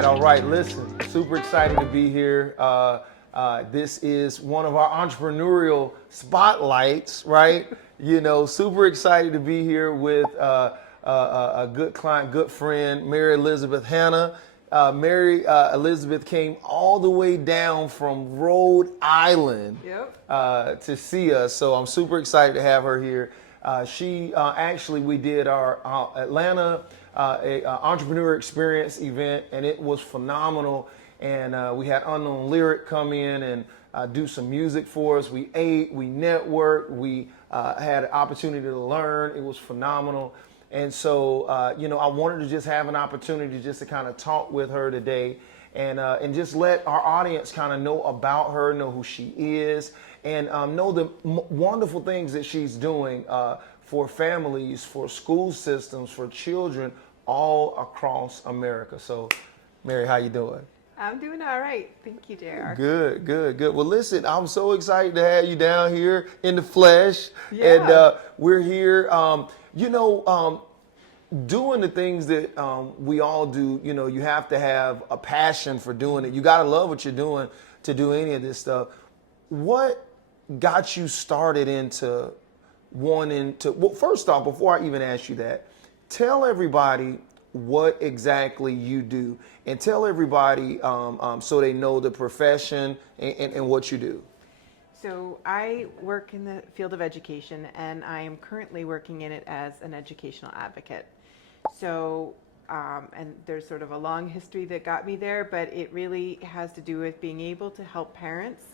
right, all right. Listen, super excited to be here. This is one of our entrepreneurial spotlights, right? You know, super excited to be here with a good client, good friend, Mary Elisabeth Hannah. Mary Elizabeth came all the way down from Rhode Island to see us, so I'm super excited to have her here. She actually, we did our Atlanta entrepreneur experience event, and it was phenomenal. And we had Unknown Lyric come in and do some music for us. We ate, we networked, we had an opportunity to learn. It was phenomenal. And so, you know, I wanted to just have an opportunity just to kind of talk with her today and just let our audience kind of know about her, know who she is, and know the wonderful things that she's doing for families, for school systems, for children all across America. So, Mary, how you doing? I'm doing all right. Thank you, JR. Good, good, good. Well, listen, I'm so excited to have you down here in the flesh. Yeah. And we're here, doing the things that we all do. You know, you have to have a passion for doing it. You got to love what you're doing to do any of this stuff. What got you started into wanting to, well, first off, before I even ask you that, tell everybody what exactly you do, and tell everybody so they know the profession and what you do. So I work in the field of education, and I am currently working in it as an educational advocate. So, and there's sort of a long history that got me there, but it really has to do with being able to help parents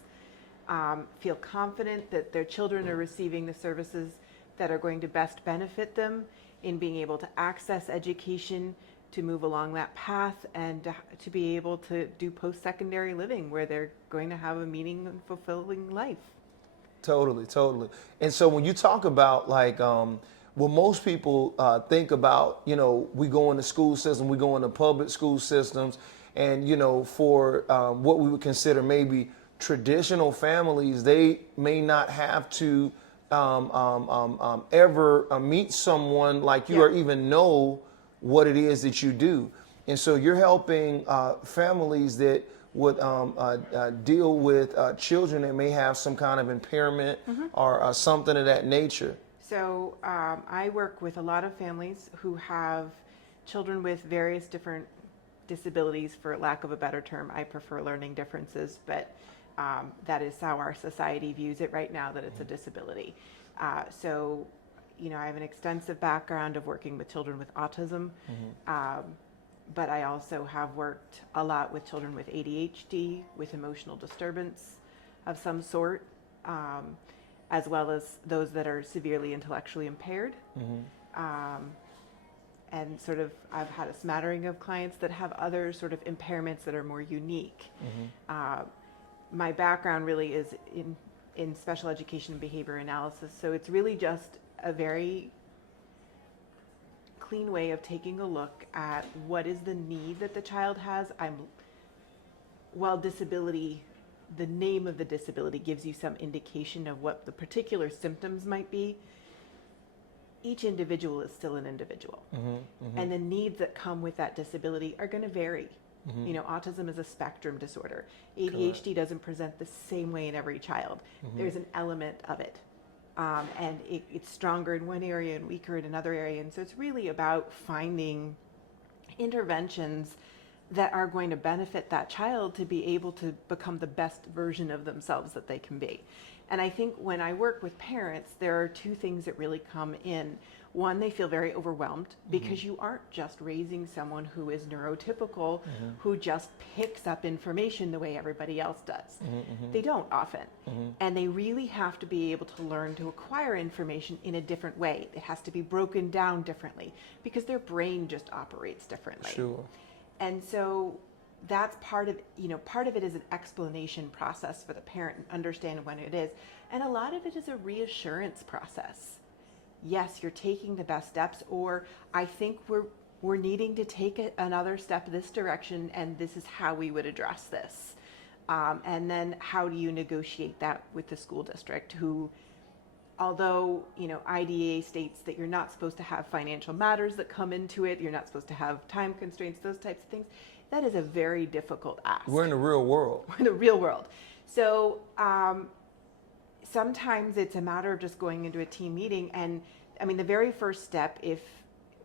feel confident that their children are receiving the services that are going to best benefit them, in being able to access education, to move along that path, and to be able to do post-secondary living where they're going to have a meaning and fulfilling life. Totally, totally. And so when you talk about like, well, most people think about, you know, we go in the school system, we go into public school systems, and, you know, for what we would consider maybe traditional families, they may not have to ever meet someone like you or even know what it is that you do. And so you're helping families that would deal with children that may have some kind of impairment or something of that nature. So I work with a lot of families who have children with various different disabilities, for lack of a better term. I prefer learning differences, but that is how our society views it right now, that it's a disability. So, you know, I have an extensive background of working with children with autism, but I also have worked a lot with children with ADHD, with emotional disturbance of some sort, as well as those that are severely intellectually impaired. And sort of, I've had a smattering of clients that have other sort of impairments that are more unique. My background really is in special education and behavior analysis, so it's really just a very clean way of taking a look at what is the need that the child has. While disability, the name of the disability gives you some indication of what the particular symptoms might be, each individual is still an individual. And the needs that come with that disability are going to vary. You know, autism is a spectrum disorder. ADHD doesn't present the same way in every child. There's an element of it. And it's stronger in one area and weaker in another area. And so it's really about finding interventions that are going to benefit that child to be able to become the best version of themselves that they can be. And I think when I work with parents, there are two things that really come in. One, they feel very overwhelmed because you aren't just raising someone who is neurotypical, who just picks up information the way everybody else does. They don't often. And they really have to be able to learn to acquire information in a different way. It has to be broken down differently because their brain just operates differently. Sure. And so that's part of, you know, part of it is an explanation process for the parent and understand what it is. And a lot of it is a reassurance process. Yes, you're taking the best steps, or I think we're needing to take another step this direction, and this is how we would address this. And then how do you negotiate that with the school district, who, although, you know, IDEA states that you're not supposed to have financial matters that come into it, you're not supposed to have time constraints, those types of things, That is a very difficult ask. We're in the real world. We're in the real world. So sometimes it's a matter of just going into a team meeting. And I mean, the very first step,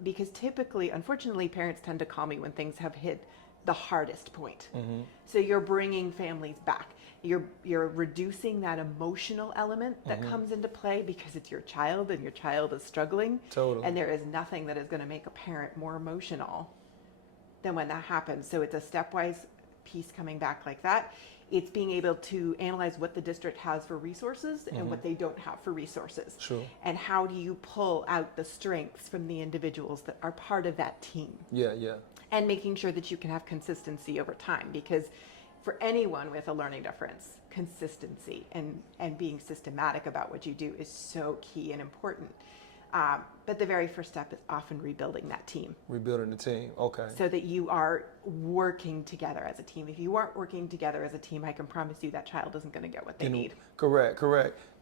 because typically, unfortunately, parents tend to call me when things have hit the hardest point. Mm-hmm. So you're bringing families back. You're reducing that emotional element that comes into play because it's your child and your child is struggling. Totally. And there is nothing that is going to make a parent more emotional than when that happens. So it's a stepwise piece coming back like that. It's being able to analyze what the district has for resources and what they don't have for resources. Sure. And how do you pull out the strengths from the individuals that are part of that team? Yeah, yeah. And making sure that you can have consistency over time, because for anyone with a learning difference, consistency and being systematic about what you do is so key and important. But the very first step is often rebuilding that team. Rebuilding the team, okay. So that you are working together as a team. If you aren't working together as a team, I can promise you that child isn't going to get what they need. Correct.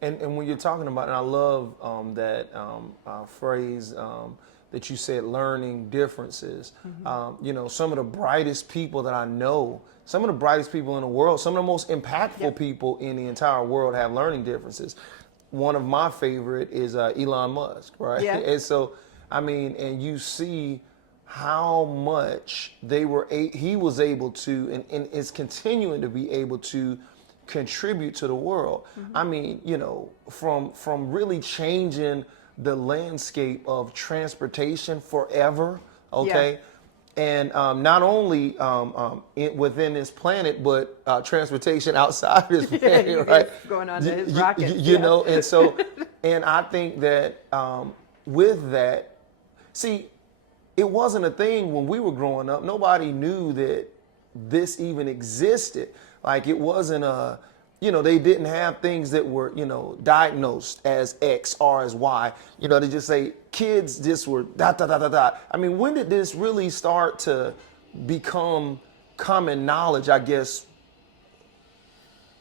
And when you're talking about, and I love that phrase that you said, learning differences. Some of the brightest people that I know, some of the brightest people in the world, some of the most impactful people in the entire world have learning differences. One of my favorite is Elon Musk, right? Yeah. And so, I mean, and you see how much he was able to, and is continuing to be able to contribute to the world. I mean, from really changing the landscape of transportation forever, okay? Yeah. And not only within this planet, but transportation outside this planet, right? Going on to his rocket. And so, and I think that with that, see, it wasn't a thing when we were growing up. Nobody knew that this even existed. Like, it wasn't they didn't have things that were, diagnosed as X or as Y. They just say kids just were ... I mean, when did this really start to become common knowledge, I guess?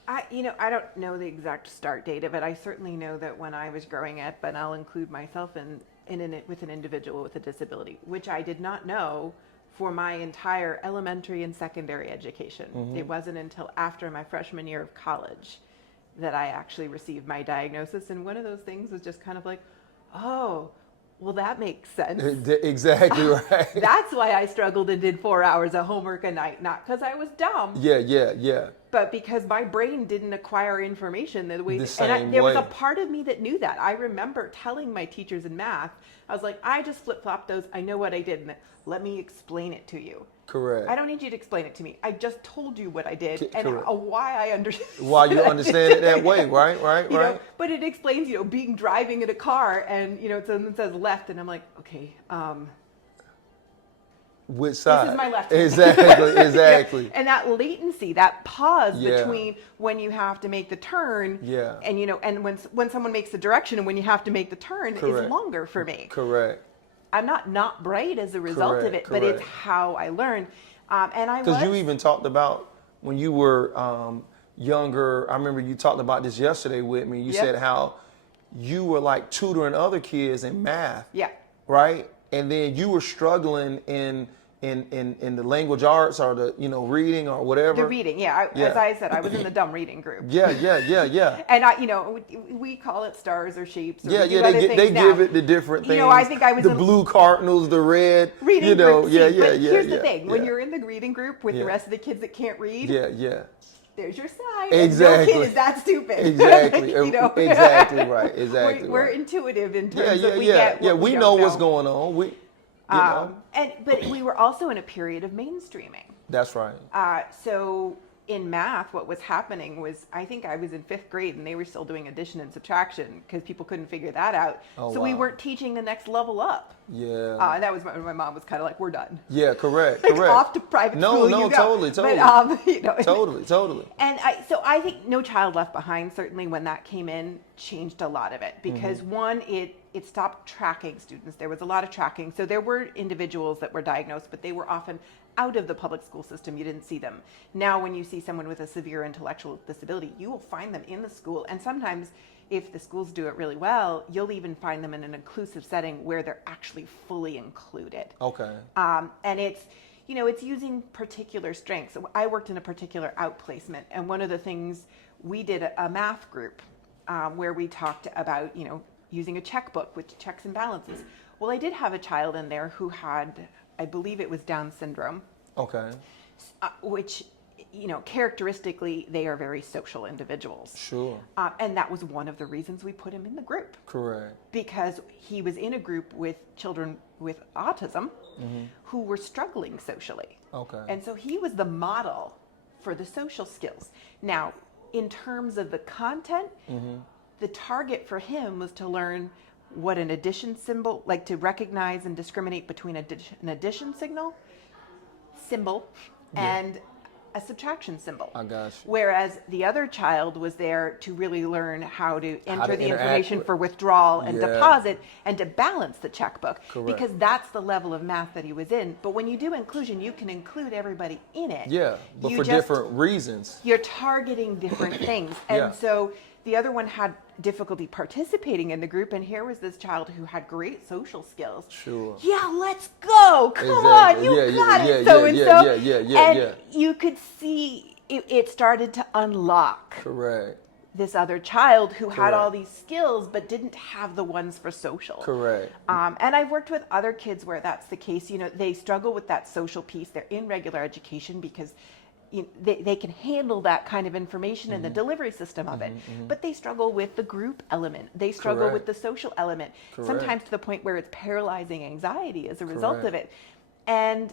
I don't know the exact start date of it. I certainly know that when I was growing up, and I'll include myself with an individual with a disability, which I did not know for my entire elementary and secondary education. It wasn't until after my freshman year of college that I actually received my diagnosis. And one of those things was just kind of like, oh, well, that makes sense. Exactly right. That's why I struggled and did 4 hours of homework a night, not because I was dumb. Yeah. But because my brain didn't acquire information the way there was a part of me that knew that. I remember telling my teachers in math, I was like, I just flip-flopped those. I know what I did. And let me explain it to you. Correct. I don't need you to explain it to me. I just told you what I did and correct. Why I understand. Why you understand it that way, right? But it explains, driving in a car and, someone says left and I'm like, okay, which side? This is my left. Exactly. And that latency, that pause between when you have to make the turn, and and when someone makes the direction and when you have to make the turn is longer for me. Correct. I'm not bright as a result of it, but it's how I learned. Because you even talked about when you were younger. I remember you talked about this yesterday with me. You said how you were like tutoring other kids in math. Yeah. Right? And then you were struggling in the language arts or the reading or whatever. The reading, as I said, I was in the dumb reading group. Yeah. And we call it stars or shapes. Or they give it the different things. I think I was the blue cardinals, the red. Reading group. But here's the thing: when yeah. you're in the reading group with the rest of the kids that can't read, there's your sign. Exactly. No kid is that stupid. Exactly. Exactly right. Exactly. We're right. intuitive in terms of we know what's going on. But we were also in a period of mainstreaming. That's right. So in math, what was happening was, I think I was in 5th grade and they were still doing addition and subtraction because people couldn't figure that out. We weren't teaching the next level up. Yeah. And that was my mom was kind of like, we're done. Yeah, correct. Off to private school. No, totally. But, Totally. And I think No Child Left Behind, certainly when that came in, changed a lot of it because one, it stopped tracking students. There was a lot of tracking. So there were individuals that were diagnosed, but they were often out of the public school system. You didn't see them. Now, when you see someone with a severe intellectual disability, you will find them in the school. And sometimes if the schools do it really well, you'll even find them in an inclusive setting where they're actually fully included. Okay. And it's, it's using particular strengths. So I worked in a particular outplacement, and one of the things we did a math group where we talked about, using a checkbook with checks and balances. Well, I did have a child in there who had, I believe it was Down syndrome. Okay. Which, characteristically, they are very social individuals. Sure. And that was one of the reasons we put him in the group. Correct. Because he was in a group with children with autism who were struggling socially. Okay. And so he was the model for the social skills. Now, in terms of the content, the target for him was to learn what an addition symbol, like to recognize and discriminate between an addition symbol and a subtraction symbol. I got you. Whereas the other child was there to really learn how to enter the interact information for withdrawal and deposit and to balance the checkbook. Correct. Because that's the level of math that he was in. But when you do inclusion, you can include everybody in it. Yeah, but for different reasons. You're targeting different things. And so the other one had difficulty participating in the group, and here was this child who had great social skills. Sure. Yeah, let's go. Come on, you got it, so-and-so. And you could see it started to unlock. Correct. This other child who had all these skills but didn't have the ones for social. Correct. And I've worked with other kids where that's the case. They struggle with that social piece. They're in regular education because they can handle that kind of information and the delivery system of it, but they struggle with the group element. They struggle with the social element, sometimes to the point where it's paralyzing anxiety as a result of it. And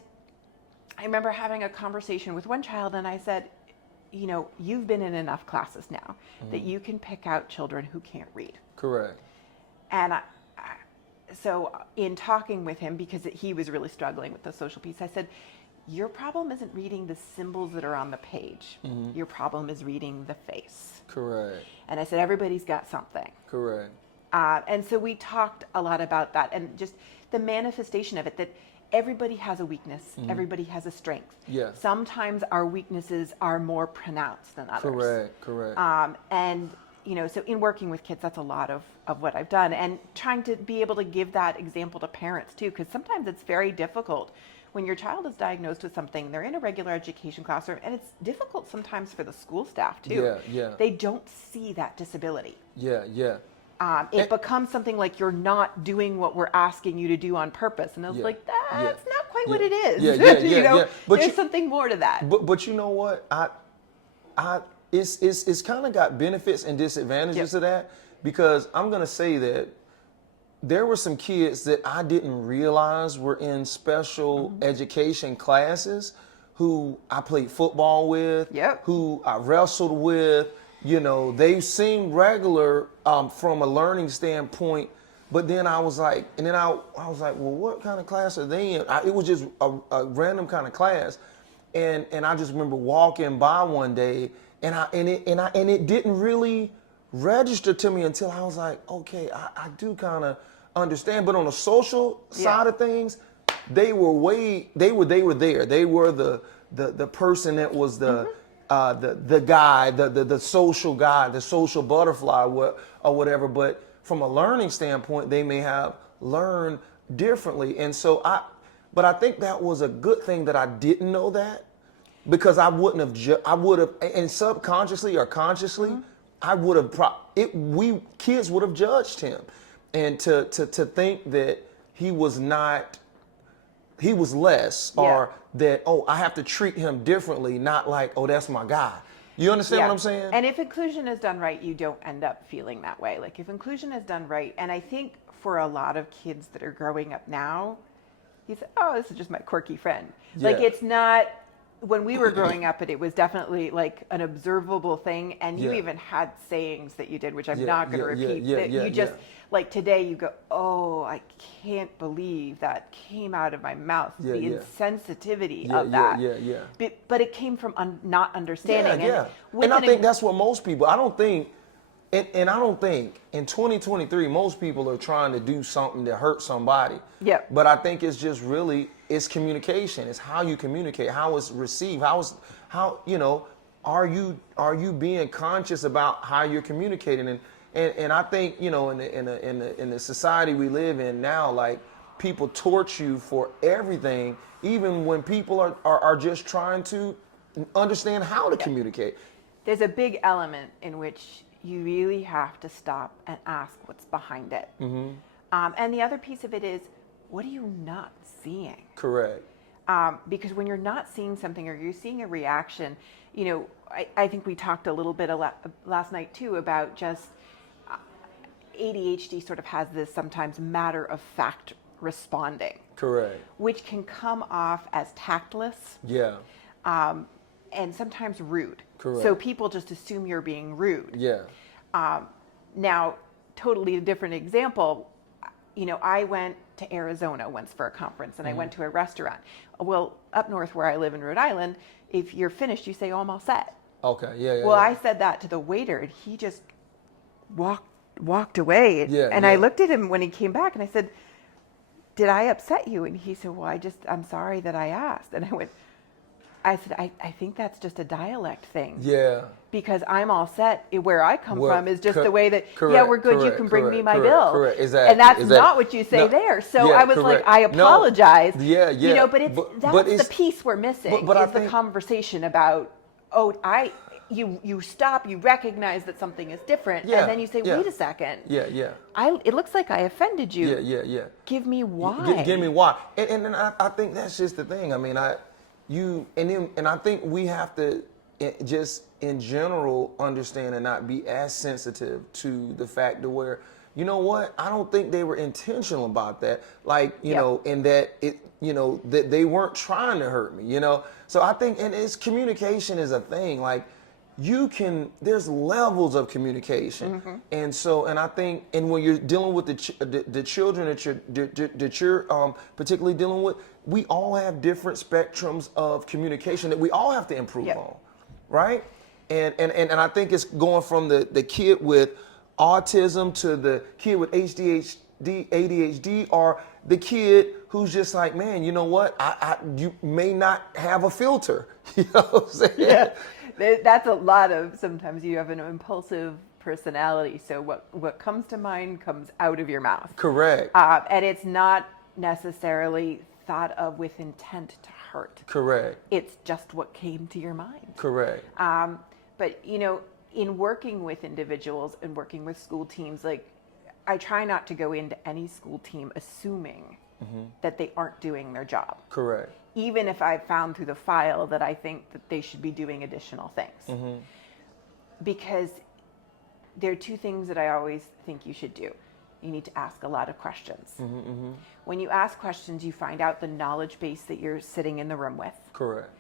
I remember having a conversation with one child, and I said, you've been in enough classes now that you can pick out children who can't read. Correct. And so in talking with him, because he was really struggling with the social piece, I said, your problem isn't reading the symbols that are on the page. Your problem is reading the face. Correct. And I said, everybody's got something. Correct. And so we talked a lot about that and just the manifestation of it, that everybody has a weakness. Everybody has a strength. Yeah. Sometimes our weaknesses are more pronounced than others. Correct. And, so in working with kids, that's a lot of what I've done. And trying to be able to give that example to parents, too, because sometimes it's very difficult. When your child is diagnosed with something, they're in a regular education classroom, and it's difficult sometimes for the school staff, too. Yeah. They don't see that disability. Yeah. It becomes something like you're not doing what we're asking you to do on purpose. And I was like, that's not quite what it is. But there's something more to that. But you know what? It's kind of got benefits and disadvantages to that, because I'm going to say that there were some kids that I didn't realize were in special education classes who I played football with, who I wrestled with. They seemed regular from a learning standpoint, but then I was like, well, what kind of class are they in? It was just a random kind of class, and I just remember walking by one day, and it didn't really register to me until I was like, okay, I do kind of understand. But on the social side of things, they were there. They were the person that was the guy, the social guy, the social butterfly, or whatever. But from a learning standpoint, they may have learned differently. And so but I think that was a good thing that I didn't know that, because I would have, and subconsciously or consciously, kids would have judged him. And to think that he was less, or that, I have to treat him differently, not like, that's my guy. You understand what I'm saying? And if inclusion is done right, you don't end up feeling that way. Like if inclusion is done right, and I think for a lot of kids that are growing up now, you say, this is just my quirky friend. Like it's not, when we were growing up, it was definitely like an observable thing, and you even had sayings that you did, which I'm not going to repeat, that you just, like today you go, I can't believe that came out of my mouth, the insensitivity of that. But it came from not understanding. And I think that's what most people, I don't think in 2023, most people are trying to do something to hurt somebody. But I think it's just really, it's communication. It's how you communicate, how it's received, are you being conscious about how you're communicating? And I think, in the society we live in now, like, people torch you for everything, even when people are just trying to understand how to communicate. There's a big element in which you really have to stop and ask what's behind it. And the other piece of it is, what are you not seeing? Correct. Because when you're not seeing something or you're seeing a reaction, I think we talked a little bit last night too about just ADHD sort of has this sometimes matter of fact responding. Correct. Which can come off as tactless. Yeah. And sometimes rude. Correct. So people just assume you're being rude. Yeah. Now, totally a different example. I went to Arizona once for a conference, and I went to a restaurant. Well, up north where I live in Rhode Island, if you're finished, you say, "Oh, I'm all set." Okay. Yeah. Well, I said that to the waiter, and he just walked away. And I looked at him when he came back, and I said, "Did I upset you?" And he said, "Well, I'm sorry that I asked." And I said, I think that's just a dialect thing. Yeah. Because I'm all set. Where I come from is just the way that, correct, we're good, correct, you can bring me my correct, bill. correct, exactly. And that's not what you say there. So I was like, I apologize. But that's the piece we're missing, but is the conversation about, you stop, you recognize that something is different, and then you say, wait a second. It looks like I offended you. Yeah. Give me why. Give me why. And I think that's just the thing. I mean, I think we have to just in general understand and not be as sensitive to the fact to where, you know what, I don't think they were intentional about that. Like, in that it, that they weren't trying to hurt me, So I think, and it's communication is a thing. Like, there's levels of communication. And I think, and when you're dealing with the children that you're particularly dealing with, we all have different spectrums of communication that we all have to improve on, right? And I think it's going from the kid with autism to the kid with ADHD, or the kid who's just like, man, you know what? You may not have a filter. You know what I'm saying? Yeah. That's a lot of, sometimes you have an impulsive personality. So what comes to mind comes out of your mouth. Correct. And it's not necessarily thought of with intent to hurt. Correct. It's just what came to your mind. Correct. But, in working with individuals and working with school teams, like, I try not to go into any school team assuming that they aren't doing their job. Correct. Even if I've found through the file that I think that they should be doing additional things. Because there are two things that I always think you should do. You need to ask a lot of questions. When you ask questions, you find out the knowledge base that you're sitting in the room with. Correct.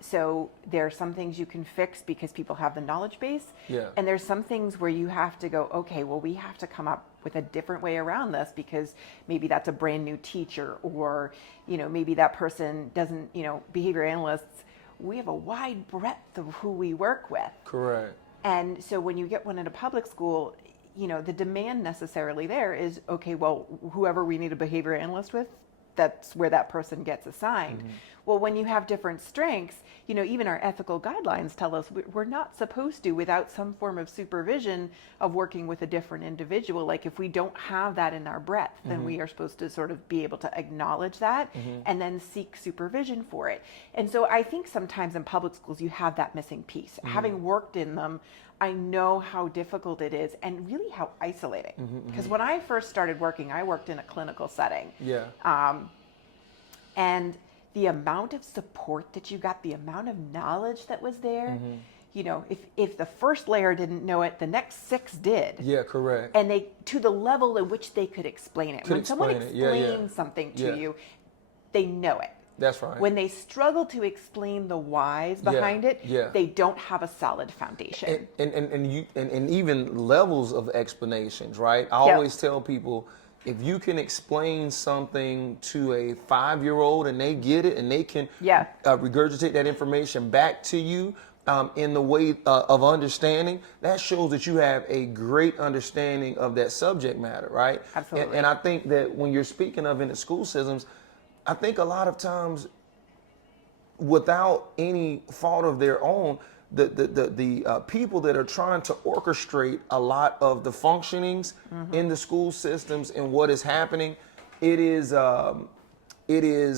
So there are some things you can fix because people have the knowledge base. Yeah. And there's some things where you have to go, okay, well, we have to come up with a different way around this because maybe that's a brand new teacher, or, maybe that person doesn't, behavior analysts, we have a wide breadth of who we work with. Correct. And so when you get one in a public school, the demand necessarily there is, okay, well, whoever we need a behavior analyst with, that's where that person gets assigned. Well, when you have different strengths, even our ethical guidelines tell us we're not supposed to, without some form of supervision of working with a different individual. Like, if we don't have that in our breadth, then we are supposed to sort of be able to acknowledge that and then seek supervision for it. And so I think sometimes in public schools you have that missing piece. Having worked in them, I know how difficult it is and really how isolating. Because when I first started working, I worked in a clinical setting. Yeah. And the amount of support that you got, the amount of knowledge that was there, if the first layer didn't know it, the next 6 did. Yeah, correct. And they, to the level in which they could explain it. When someone explains something to you, they know it. That's right. When they struggle to explain the whys behind it, they don't have a solid foundation. And even levels of explanations, right? I always tell people, if you can explain something to a 5-year-old and they get it and they can regurgitate that information back to you in the way of understanding, that shows that you have a great understanding of that subject matter, right? Absolutely. And I think that when you're speaking of in the school systems, I think a lot of times, without any fault of their own, the people that are trying to orchestrate a lot of the functionings in the school systems and what is happening, it is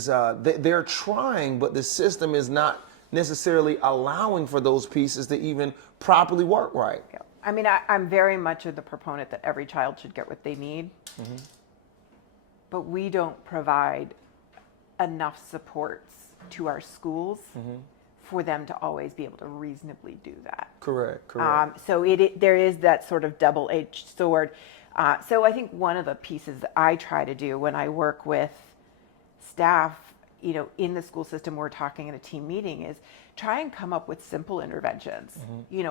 they're trying, but the system is not necessarily allowing for those pieces to even properly work right. Yeah. I mean, I'm very much of the proponent that every child should get what they need, but we don't provide enough supports to our schools for them to always be able to reasonably do that. Correct. So there is that sort of double-edged sword. So I think one of the pieces that I try to do when I work with staff, in the school system, we're talking in a team meeting, is try and come up with simple interventions,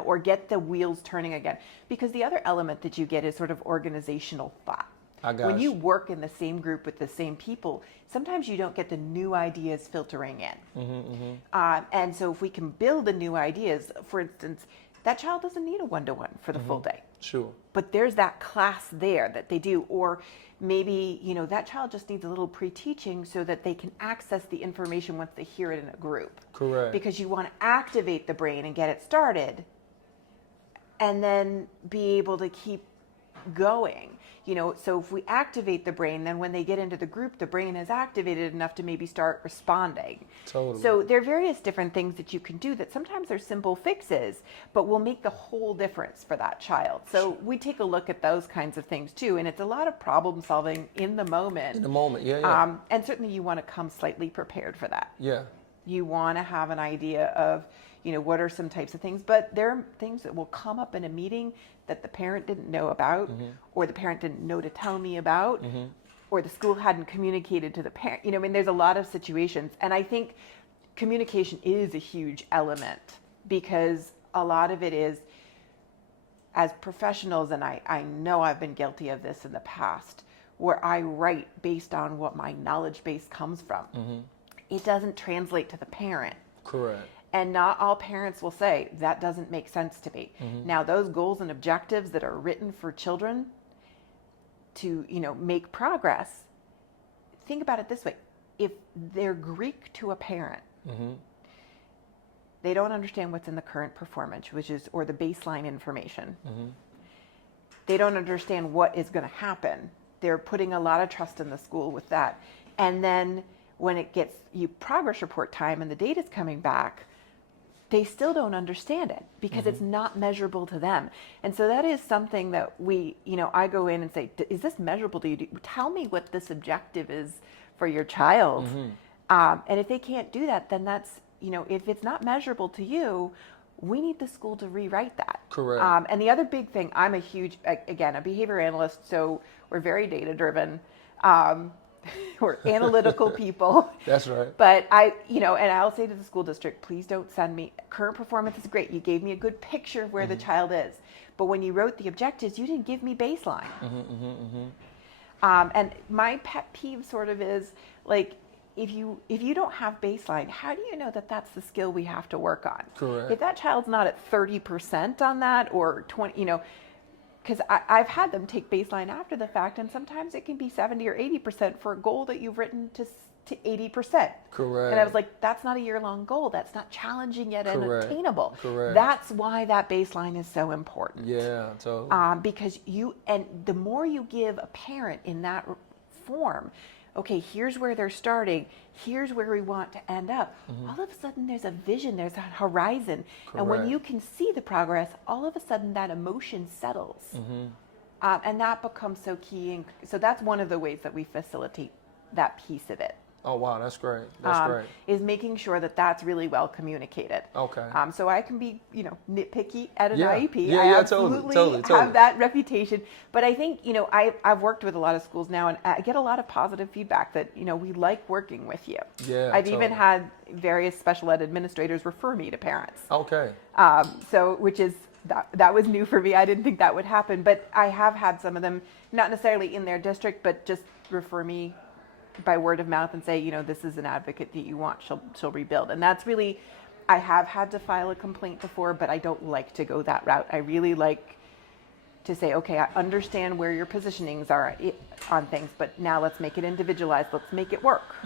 or get the wheels turning again. Because the other element that you get is sort of organizational thought. When you work in the same group with the same people, sometimes you don't get the new ideas filtering in. And so if we can build the new ideas, for instance, that child doesn't need a one-to-one for the full day. Sure. But there's that class there that they do. Or maybe, that child just needs a little pre-teaching so that they can access the information once they hear it in a group. Correct. Because you want to activate the brain and get it started and then be able to keep going. So if we activate the brain, then when they get into the group, the brain is activated enough to maybe start responding. Totally. So there are various different things that you can do that sometimes are simple fixes, but will make the whole difference for that child. So we take a look at those kinds of things too, and it's a lot of problem solving in the moment. Yeah. And certainly you want to come slightly prepared for that. Yeah. You want to have an idea of, what are some types of things, but there are things that will come up in a meeting that the parent didn't know about, or the parent didn't know to tell me about, or the school hadn't communicated to the parent. There's a lot of situations. And I think communication is a huge element, because a lot of it is, as professionals, and I know I've been guilty of this in the past, where I write based on what my knowledge base comes from. It doesn't translate to the parent. Correct. And not all parents will say, that doesn't make sense to me. Now, those goals and objectives that are written for children to, make progress, think about it this way. If they're Greek to a parent, they don't understand what's in the current performance, or the baseline information. They don't understand what is going to happen. They're putting a lot of trust in the school with that. And then when it gets you progress report time and the data's coming back, they still don't understand it because it's not measurable to them. And so that is something that I go in and say, is this measurable to you? Tell me what this objective is for your child. And if they can't do that, then that's, if it's not measurable to you, we need the school to rewrite that. Correct. And the other big thing, I'm a huge, again, a behavior analyst, so we're very data driven. We're analytical people. That's right. But and I'll say to the school district, please don't send me, current performance is great. You gave me a good picture of where the child is. But when you wrote the objectives, you didn't give me baseline. And my pet peeve sort of is, like, if you don't have baseline, how do you know that that's the skill we have to work on? Correct. If that child's not at 30% on that, or 20, because I've had them take baseline after the fact, and sometimes it can be 70 or 80% for a goal that you've written to 80%. Correct. And I was like, that's not a year-long goal. That's not challenging yet and attainable. Correct. That's why that baseline is so important. Yeah, totally. Because the more you give a parent in that form, okay, here's where they're starting, here's where we want to end up. All of a sudden there's a vision, there's a horizon. Correct. And when you can see the progress, all of a sudden that emotion settles. And that becomes so key. And so that's one of the ways that we facilitate that piece of it. Oh, wow, that's great. That's great. Is making sure that that's really well communicated. Okay. So I can be, nitpicky at an Yeah. IEP. Yeah, I yeah, absolutely totally. have that reputation. But I think, I've worked with a lot of schools now, and I get a lot of positive feedback that, we like working with you. Yeah, I've totally. even had various special ed administrators refer me to parents. Okay. So, which is, that was new for me. I didn't think that would happen. But I have had some of them, not necessarily in their district, but just refer me by word of mouth and say, this is an advocate that you want, she'll rebuild. And that's really, I have had to file a complaint before, but I don't like to go that route. I really like to say, okay, I understand where your positionings are on things, but now let's make it individualized. Let's make it work.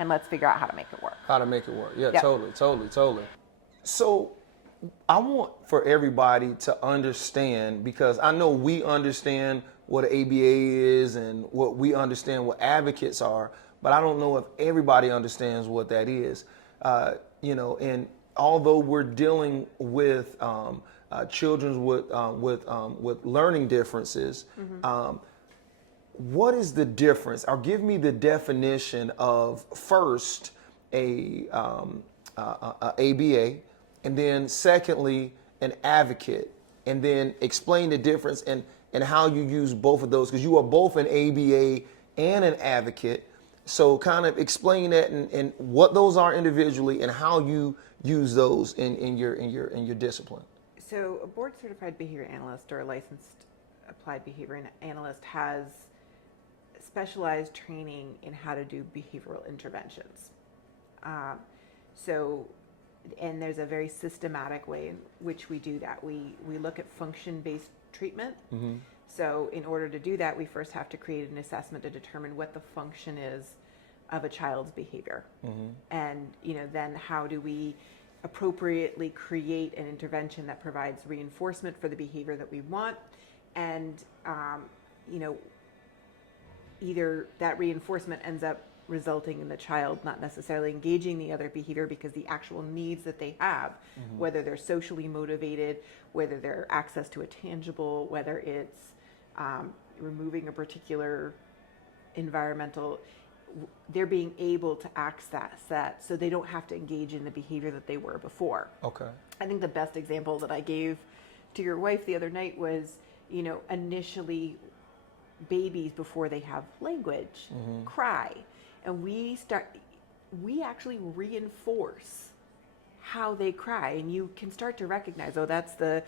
And let's figure out how to make it work. How to make it work. Yeah, Yep. Totally. So I want for everybody to understand, because I know we understand what an ABA is and what we understand what advocates are, but I don't know if everybody understands what that is. And although we're dealing with children with learning differences, what is the difference? Or give me the definition of first a ABA, and then secondly an advocate, and then explain the difference and how you use both of those, because you are both an ABA and an advocate. So kind of explain that and what those are individually and how you use those in your discipline. So a board certified behavior analyst or a licensed applied behavior analyst has specialized training in how to do behavioral interventions. And there's a very systematic way in which we do that. We look at function-based treatment. Mm-hmm. So in order to do that, we first have to create an assessment to determine what the function is of a child's behavior. Mm-hmm. And then how do we appropriately create an intervention that provides reinforcement for the behavior that we want, and either that reinforcement ends up resulting in the child not necessarily engaging the other behavior because the actual needs that they have, mm-hmm. whether they're socially motivated, whether they're access to a tangible, whether it's removing a particular environmental, they're being able to access that so they don't have to engage in the behavior that they were before. Okay. I think the best example that I gave to your wife the other night was, initially babies before they have language, mm-hmm. cry. And we actually reinforce how they cry. And you can start to recognize, that's the,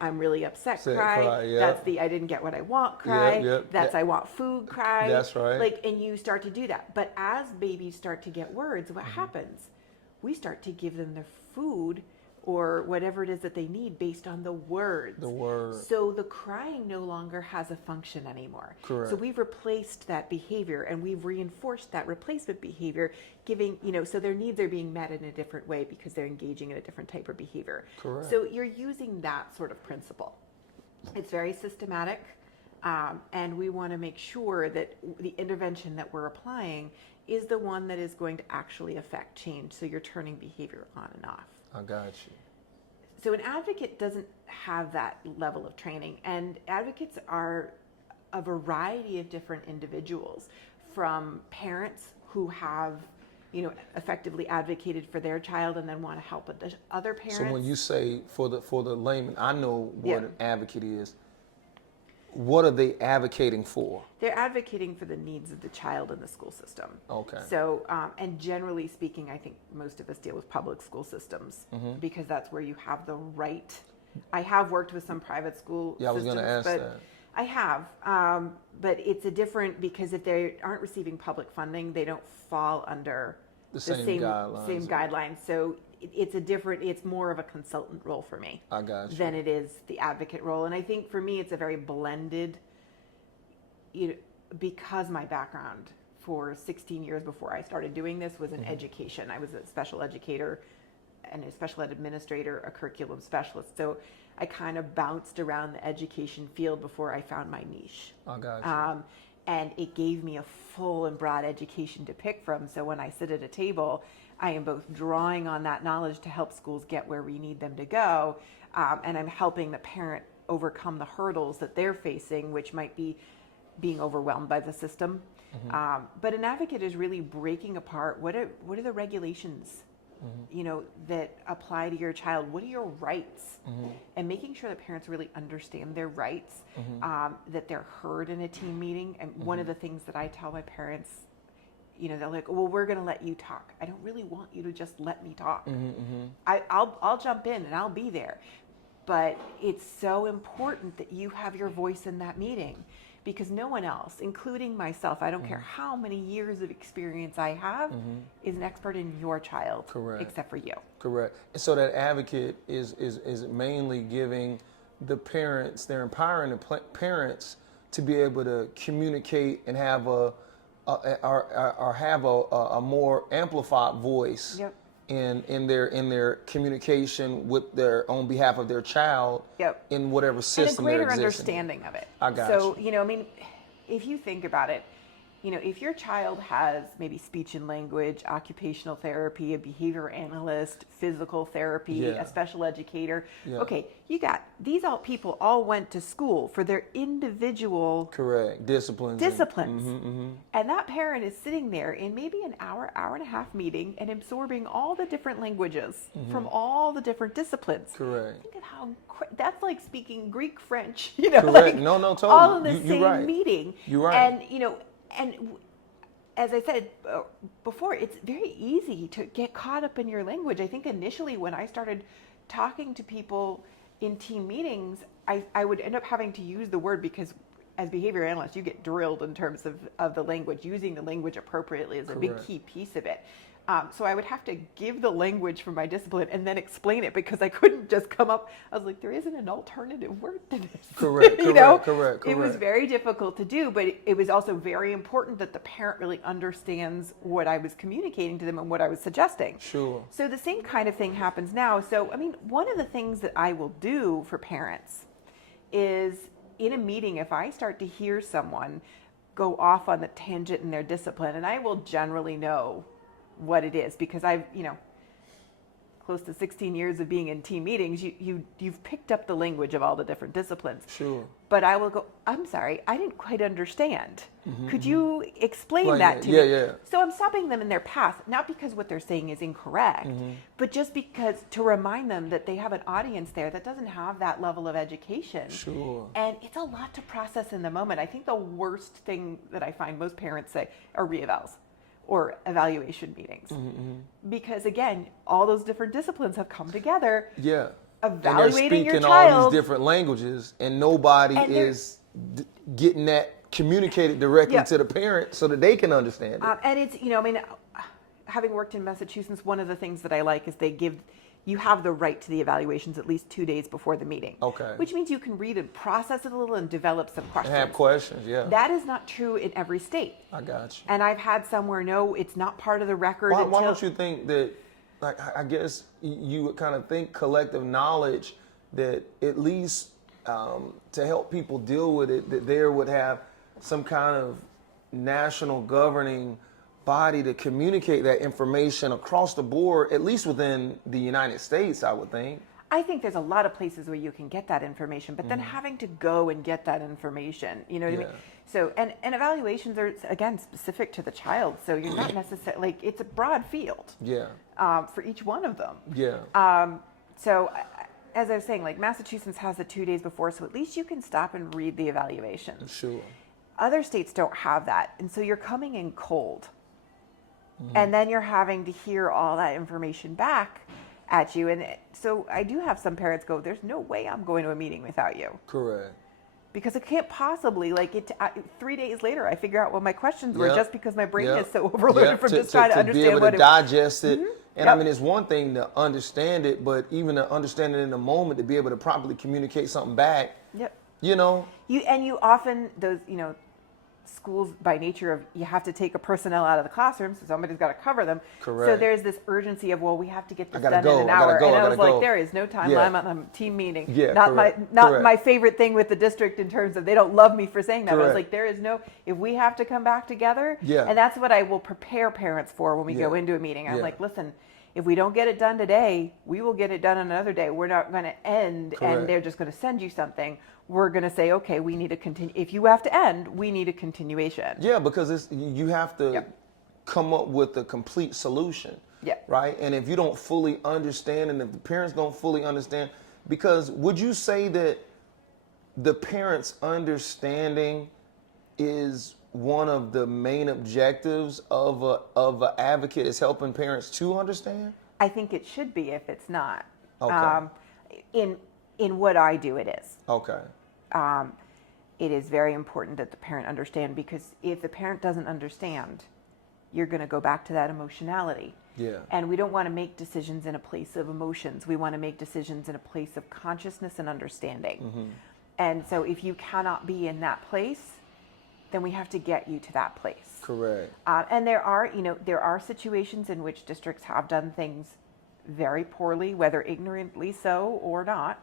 I'm really upset cry. Yeah. That's the I didn't get what I want cry. Yep. That's I want food cry. That's right. And you start to do that. But as babies start to get words, what mm-hmm. happens? We start to give them their food or whatever it is that they need based on the words. The word. So the crying no longer has a function anymore. Correct. So we've replaced that behavior and we've reinforced that replacement behavior, giving, so their needs are being met in a different way because they're engaging in a different type of behavior. Correct. So you're using that sort of principle. It's very systematic, and we want to make sure that the intervention that we're applying is the one that is going to actually affect change. So you're turning behavior on and off. I got you. So an advocate doesn't have that level of training, and advocates are a variety of different individuals, from parents who have, effectively advocated for their child and then want to help other parents. So when you say for the layman, I know what an advocate is. What are they advocating for? They're advocating for the needs of the child in the school system. Okay. So, and generally speaking, I think most of us deal with public school systems mm-hmm. because that's where you have the right. I have worked with some private school systems. I was going to ask that. I have, but it's a different, because if they aren't receiving public funding, they don't fall under the same guidelines. So it's more of a consultant role for me. I got you. Than it is the advocate role. And I think for me, it's a very blended, because my background for 16 years before I started doing this was in mm-hmm. education. I was a special educator and a special ed administrator, a curriculum specialist. So I kind of bounced around the education field before I found my niche. I got you. And it gave me a full and broad education to pick from. So when I sit at a table, I am both drawing on that knowledge to help schools get where we need them to go, and I'm helping the parent overcome the hurdles that they're facing, which might be being overwhelmed by the system. Mm-hmm. But an advocate is really breaking apart what are the regulations, mm-hmm. That apply to your child. What are your rights? Mm-hmm. And making sure that parents really understand their rights, mm-hmm. That they're heard in a team meeting. And mm-hmm. one of the things that I tell my parents, they're like, well, we're going to let you talk. I don't really want you to just let me talk. Mm-hmm. I'll jump in and I'll be there. But it's so important that you have your voice in that meeting, because no one else, including myself, I don't mm-hmm. care how many years of experience I have, mm-hmm. is an expert in your child. Correct. Except for you. Correct. And so that advocate is mainly giving the parents, they're empowering the parents to be able to communicate and have a more amplified voice, yep. in their communication with their on behalf of their child Yep. in whatever system and a they're greater existing in. understanding of it. I got So, you. I mean, if you think about it, if your child has maybe speech and language, occupational therapy, a behavior analyst, physical therapy, Yeah. a special educator, Yeah. okay, you got these people all went to school for their individual Correct. Disciplines. And that parent is sitting there in maybe an hour, hour and a half meeting and absorbing all the different languages from all the different disciplines. Correct. Think of how that's like speaking Greek, French, Correct. like No, totally. all in the You're same right. meeting. You're right. And as I said before, it's very easy to get caught up in your language. I think initially when I started talking to people in team meetings, I would end up having to use the word because as behavior analysts, you get drilled in terms of the language. Using the language appropriately is a big key piece of it. So I would have to give the language from my discipline and then explain it because I couldn't just come up. I was like, there isn't an alternative word to this. Correct. Correct. It was very difficult to do, but it was also very important that the parent really understands what I was communicating to them and what I was suggesting. Sure. So the same kind of thing happens now. So, I mean, one of the things that I will do for parents is in a meeting, if I start to hear someone go off on the tangent in their discipline, and I will generally know what it is because I've, close to 16 years of being in team meetings, you've picked up the language of all the different disciplines. Sure. But I will go, I'm sorry, I didn't quite understand. Could you explain that to me? Yeah. So I'm stopping them in their path, not because what they're saying is incorrect, but just because to remind them that they have an audience there that doesn't have that level of education. Sure. And it's a lot to process in the moment. I think the worst thing that I find most parents say are reevals or evaluation meetings. Because again, all those different disciplines have come together. Yeah. Evaluating your and they're speaking child. all these different languages and nobody is getting that communicated directly to the parent so that they can understand it. And it's, having worked in Massachusetts, one of the things that I like is you have the right to the evaluations at least 2 days before the meeting. Okay. Which means you can read and process it a little and develop some questions. Have questions, yeah. That is not true in every state. I got you. And I've had somewhere, no, it's not part of the record. Why don't you think that, like, I guess you would kind of think collective knowledge that at least to help people deal with it, that there would have some kind of national governing body to communicate that information across the board, at least within the United States, I would think. I think there's a lot of places where you can get that information, but then having to go and get that information, you know what I mean? So, and evaluations are, again, specific to the child. So you're not necessarily, it's a broad field for each one of them. Yeah. So as I was saying, like Massachusetts has the 2 days before, so at least you can stop and read the evaluation. Sure. Other states don't have that. And so you're coming in cold. And then you're having to hear all that information back at you. And so I do have some parents go, there's no way I'm going to a meeting without you. Correct. Because it can't possibly, 3 days later, I figure out what my questions were just because my brain is so overloaded from just trying to understand be able what to it digest it. And I mean, it's one thing to understand it, but even to understand it in the moment, to be able to properly communicate something back, You often, those, schools by nature of you have to take a personnel out of the classroom, so somebody's got to cover them. Correct. So there's this urgency of, well, we have to get this done go, in an hour. go, and I was go. like, there is no time. I'm on a team meeting. Yeah, not correct. my favorite thing with the district in terms of they don't love me for saying that. But I was like, there is no, if we have to come back together, and that's what I will prepare parents for when we go into a meeting. I'm like, listen, if we don't get it done today, we will get it done another day. We're not going to end and they're just going to send you something. We're going to say, okay, we need to continue. If you have to end, we need a continuation. Yeah, because you have to come up with a complete solution. Yeah. Right? And if you don't fully understand and if the parents don't fully understand, because would you say that the parents' understanding is one of the main objectives of an advocate, is helping parents to understand? I think it should be if it's not. Okay. In what I do, it is. Okay. It is very important that the parent understand, because if the parent doesn't understand, you're going to go back to that emotionality. Yeah. And we don't want to make decisions in a place of emotions. We want to make decisions in a place of consciousness and understanding. And so if you cannot be in that place, then we have to get you to that place. Correct. And there are situations in which districts have done things very poorly, whether ignorantly so or not,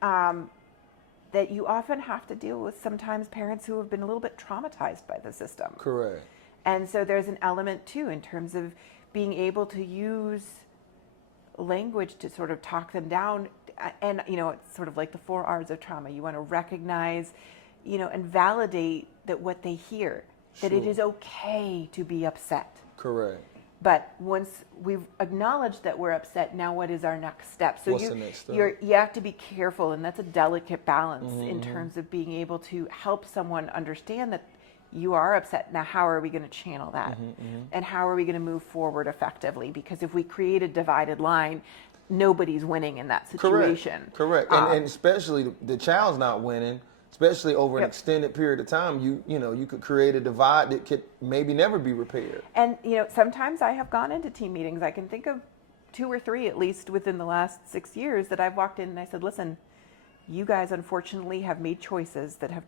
that you often have to deal with sometimes parents who have been a little bit traumatized by the system. Correct. And so there's an element too in terms of being able to use language to sort of talk them down. And, it's sort of like the 4 R's of trauma. You want to recognize, and validate that what they hear, that it is okay to be upset. Correct. But once we've acknowledged that we're upset, now what is our next step? So What's the next step? You have to be careful, and that's a delicate balance in terms of being able to help someone understand that you are upset. Now, how are we going to channel that? And how are we going to move forward effectively? Because if we create a divided line, nobody's winning in that situation. Correct. And especially the child's not winning, especially over an extended period of time. You could create a divide that could maybe never be repaired. And sometimes I have gone into team meetings. I can think of 2 or 3 at least within the last 6 years that I've walked in and I said, listen, you guys unfortunately have made choices that have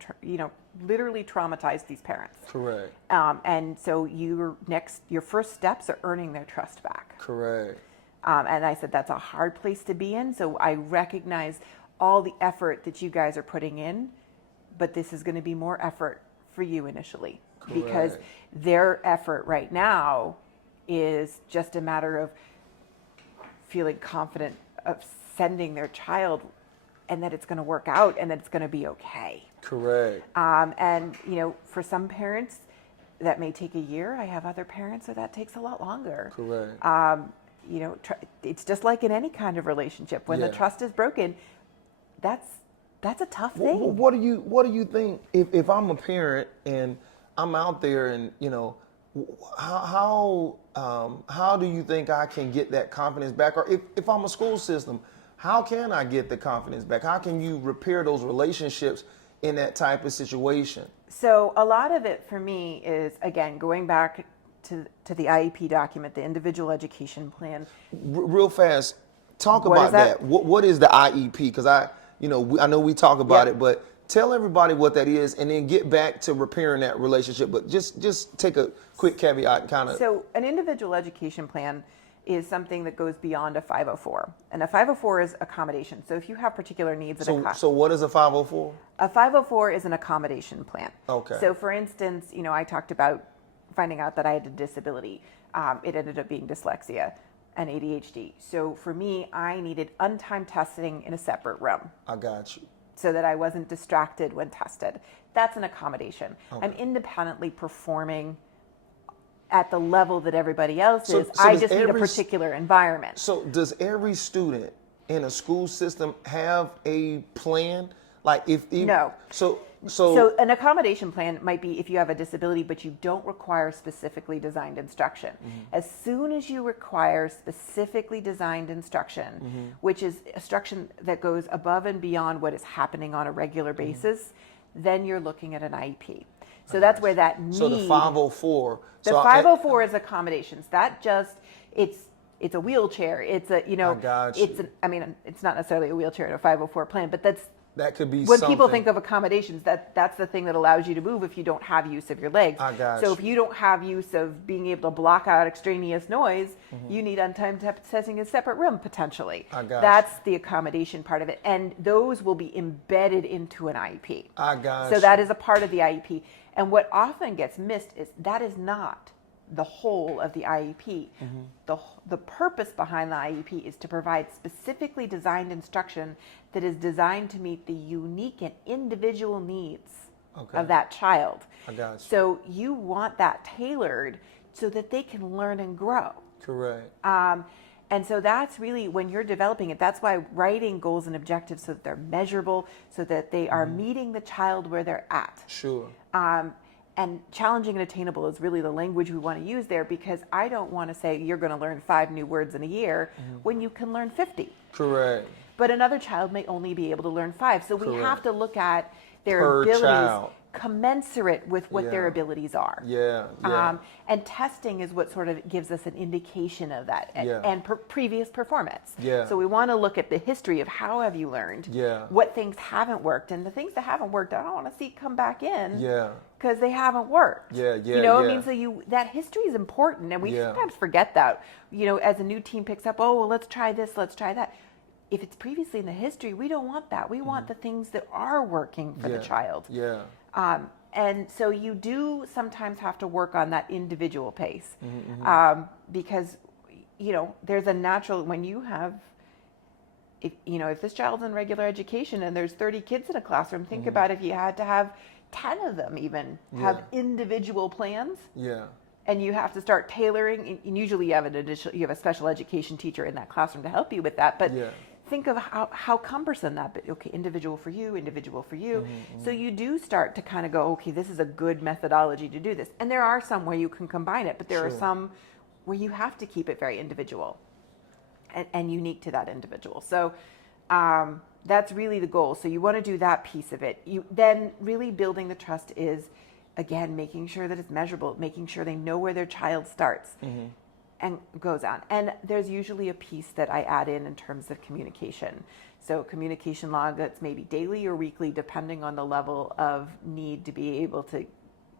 literally traumatized these parents. Correct. And so your first steps are earning their trust back. Correct. And I said, that's a hard place to be in. So I recognize all the effort that you guys are putting in, but this is going to be more effort for you initially. Correct. Because their effort right now is just a matter of feeling confident of sending their child and that it's going to work out and that it's going to be okay. Correct. And, for some parents, that may take a year. I have other parents where that takes a lot longer. Correct. It's just like in any kind of relationship. When the trust is broken, that's a tough thing. What do you think if I'm a parent and I'm out there and how do you think I can get that confidence back? Or if I'm a school system, how can I get the confidence back? How can you repair those relationships in that type of situation? So a lot of it for me is, again, going back to the IEP document, the Individual Education Plan. Real fast, talk about that. What is the IEP? Because I know we talk about it, but tell everybody what that is, and then get back to repairing that relationship. But just take a quick caveat, kind of. So an Individual Education Plan is something that goes beyond a 504. And a 504 is accommodation. So if you have particular needs at a class. So what is a 504? A 504 is an accommodation plan. Okay. So for instance, I talked about finding out that I had a disability. It ended up being dyslexia and ADHD. So for me, I needed untimed testing in a separate room. I got you. So that I wasn't distracted when tested. That's an accommodation. Okay. I'm independently performing at the level that everybody else is. I just need a particular environment. So does every student in a school system have a plan? Like No. So an accommodation plan might be if you have a disability, but you don't require specifically designed instruction. As soon as you require specifically designed instruction, which is instruction that goes above and beyond what is happening on a regular basis, then you're looking at an IEP. So that's where that need. So the 504. The 504 is accommodations. That just it's a wheelchair. It's a I got you. It's not necessarily a wheelchair in a 504 plan, but that could be when something. people think of accommodations, that's the thing that allows you to move if you don't have use of your legs. I got so you. if you don't have use of being able to block out extraneous noise, you need untimed testing in a separate room potentially. That's the accommodation part of it, and those will be embedded into an IEP. I got So you. that is a part of the IEP. And what often gets missed is that is not the whole of the IEP. The purpose behind the IEP is to provide specifically designed instruction that is designed to meet the unique and individual needs of that child. I got you. So you want that tailored so that they can learn and grow. Correct. And so that's really when you're developing it, that's why writing goals and objectives so that they're measurable, so that they are meeting the child where they're at. Sure. And challenging and attainable is really the language we want to use there, because I don't want to say you're going to learn 5 new words in a year when you can learn 50. Correct. But another child may only be able to learn 5. So we have to look at their Per abilities child. commensurate with what their Yeah. abilities are. Yeah, yeah. And testing is what sort of gives us an indication of that and, Yeah. previous performance. Yeah. So we want to look at the history of how have you learned, Yeah. what things haven't worked, and the things that haven't worked, I don't want to see come back in. Yeah. Because they haven't worked. Yeah, yeah, You know, yeah. I mean, so that history is important, and we Yeah. sometimes forget that. You know, as a new team picks up, oh, well, let's try this, let's try that. If it's previously in the history, we don't want that. We want the things that are working for the child. Yeah. And so you do sometimes have to work on that individual pace, because, you know, there's a natural, when you have, if this child's in regular education and there's 30 kids in a classroom, think about if you had to have 10 of them even have individual plans. Yeah. And you have to start tailoring, and usually you have a special education teacher in that classroom to help you with that. But think of how cumbersome that. But okay, individual for you. So you do start to kind of go, okay, this is a good methodology to do this. And there are some where you can combine it, but there are some where you have to keep it very individual and unique to that individual. So that's really the goal. So you want to do that piece of it. Then really building the trust is, again, making sure that it's measurable, making sure they know where their child starts and goes on. And there's usually a piece that I add in terms of communication. So communication log that's maybe daily or weekly, depending on the level of need to be able to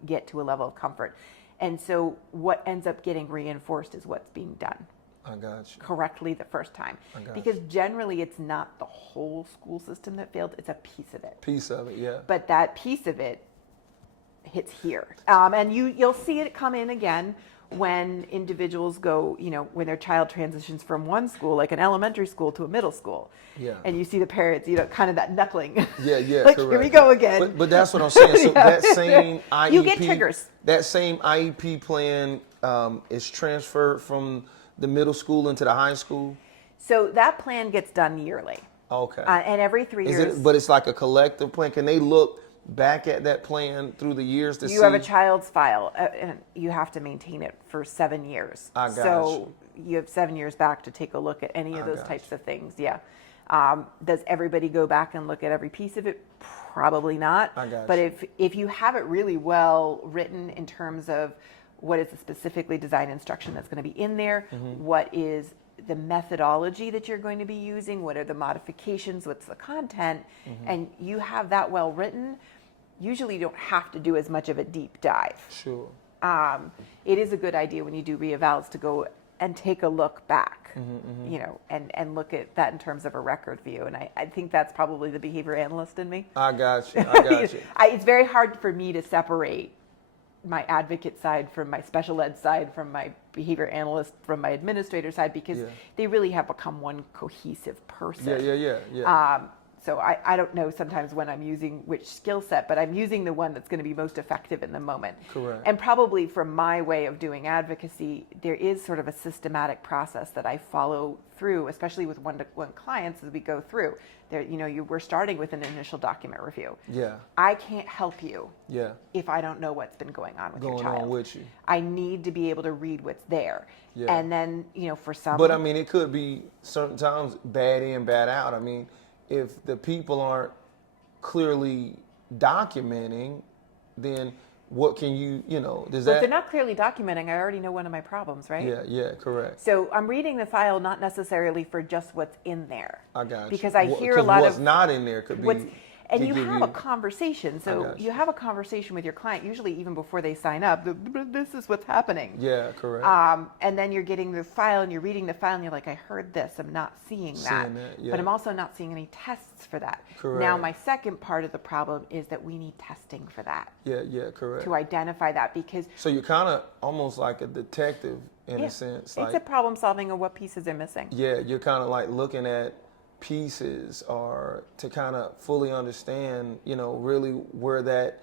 get to a level of comfort. And so what ends up getting reinforced is what's being done. I got you. Correctly the first time. Because generally it's not the whole school system that failed, it's a piece of it. Piece of it, yeah. But that piece of it hits here. And you'll see it come in again when individuals go, you know, when their child transitions from one school, like an elementary school, to a middle school. Yeah. And you see the parents, you know, kind of that knuckling. Yeah, yeah, like, correct. Here we go again. But that's what I'm saying. So that same IEP, you get triggers. That same IEP plan is transferred from the middle school into the high school? So that plan gets done yearly. Okay. And every 3 years. But it's like a collective plan. Can they look back at that plan through the years to see? You have a child's file, and you have to maintain it for 7 years. I got so you have 7 years back to take a look at any of those types of things. Yeah. Does everybody go back and look at every piece of it? Probably not. I got but you. if you have it really well written in terms of what is the specifically designed instruction that's going to be in there, what is the methodology that you're going to be using, what are the modifications, what's the content, and you have that well written, usually you don't have to do as much of a deep dive. Sure. It is a good idea when you do reevals to go and take a look back, you know, and look at that in terms of a record view. And I think that's probably the behavior analyst in me. I got you. I got you. It's very hard for me to separate my advocate side from my special ed side, from my behavior analyst, from my administrator side, because they really have become one cohesive person. Yeah. So I don't know sometimes when I'm using which skill set, but I'm using the one that's going to be most effective in the moment. Correct. And probably from my way of doing advocacy, there is sort of a systematic process that I follow through, especially with one-to-one clients as we go through. There, you know, we're starting with an initial document review. Yeah. I can't help you Yeah. if I don't know what's been going on with your Going child. on with you. I need to be able to read what's there. Yeah. And then, you know, for some... But I mean, it could be certain times bad in, bad out. I mean, if the people aren't clearly documenting, then what can you know, does Well, that... if they're not clearly documenting, I already know one of my problems, right? Yeah, correct. So I'm reading the file not necessarily for just what's in there. I got you. Because I hear a lot what's of... not in there could be... And could you give have a conversation. So got you have a conversation with your client, usually even before they sign up. This is what's happening. Yeah, correct. And then you're getting the file and you're reading the file and you're like, I heard this. I'm not seeing that. Yeah. But I'm also not seeing any tests for that. Correct. Now, my second part of the problem is that we need testing for that. Yeah, correct. To identify that, because... So you're kind of almost like a detective in a sense. It's a problem solving of what pieces are missing. Yeah, you're kind of like looking at pieces or to kind of fully understand, you know, really where that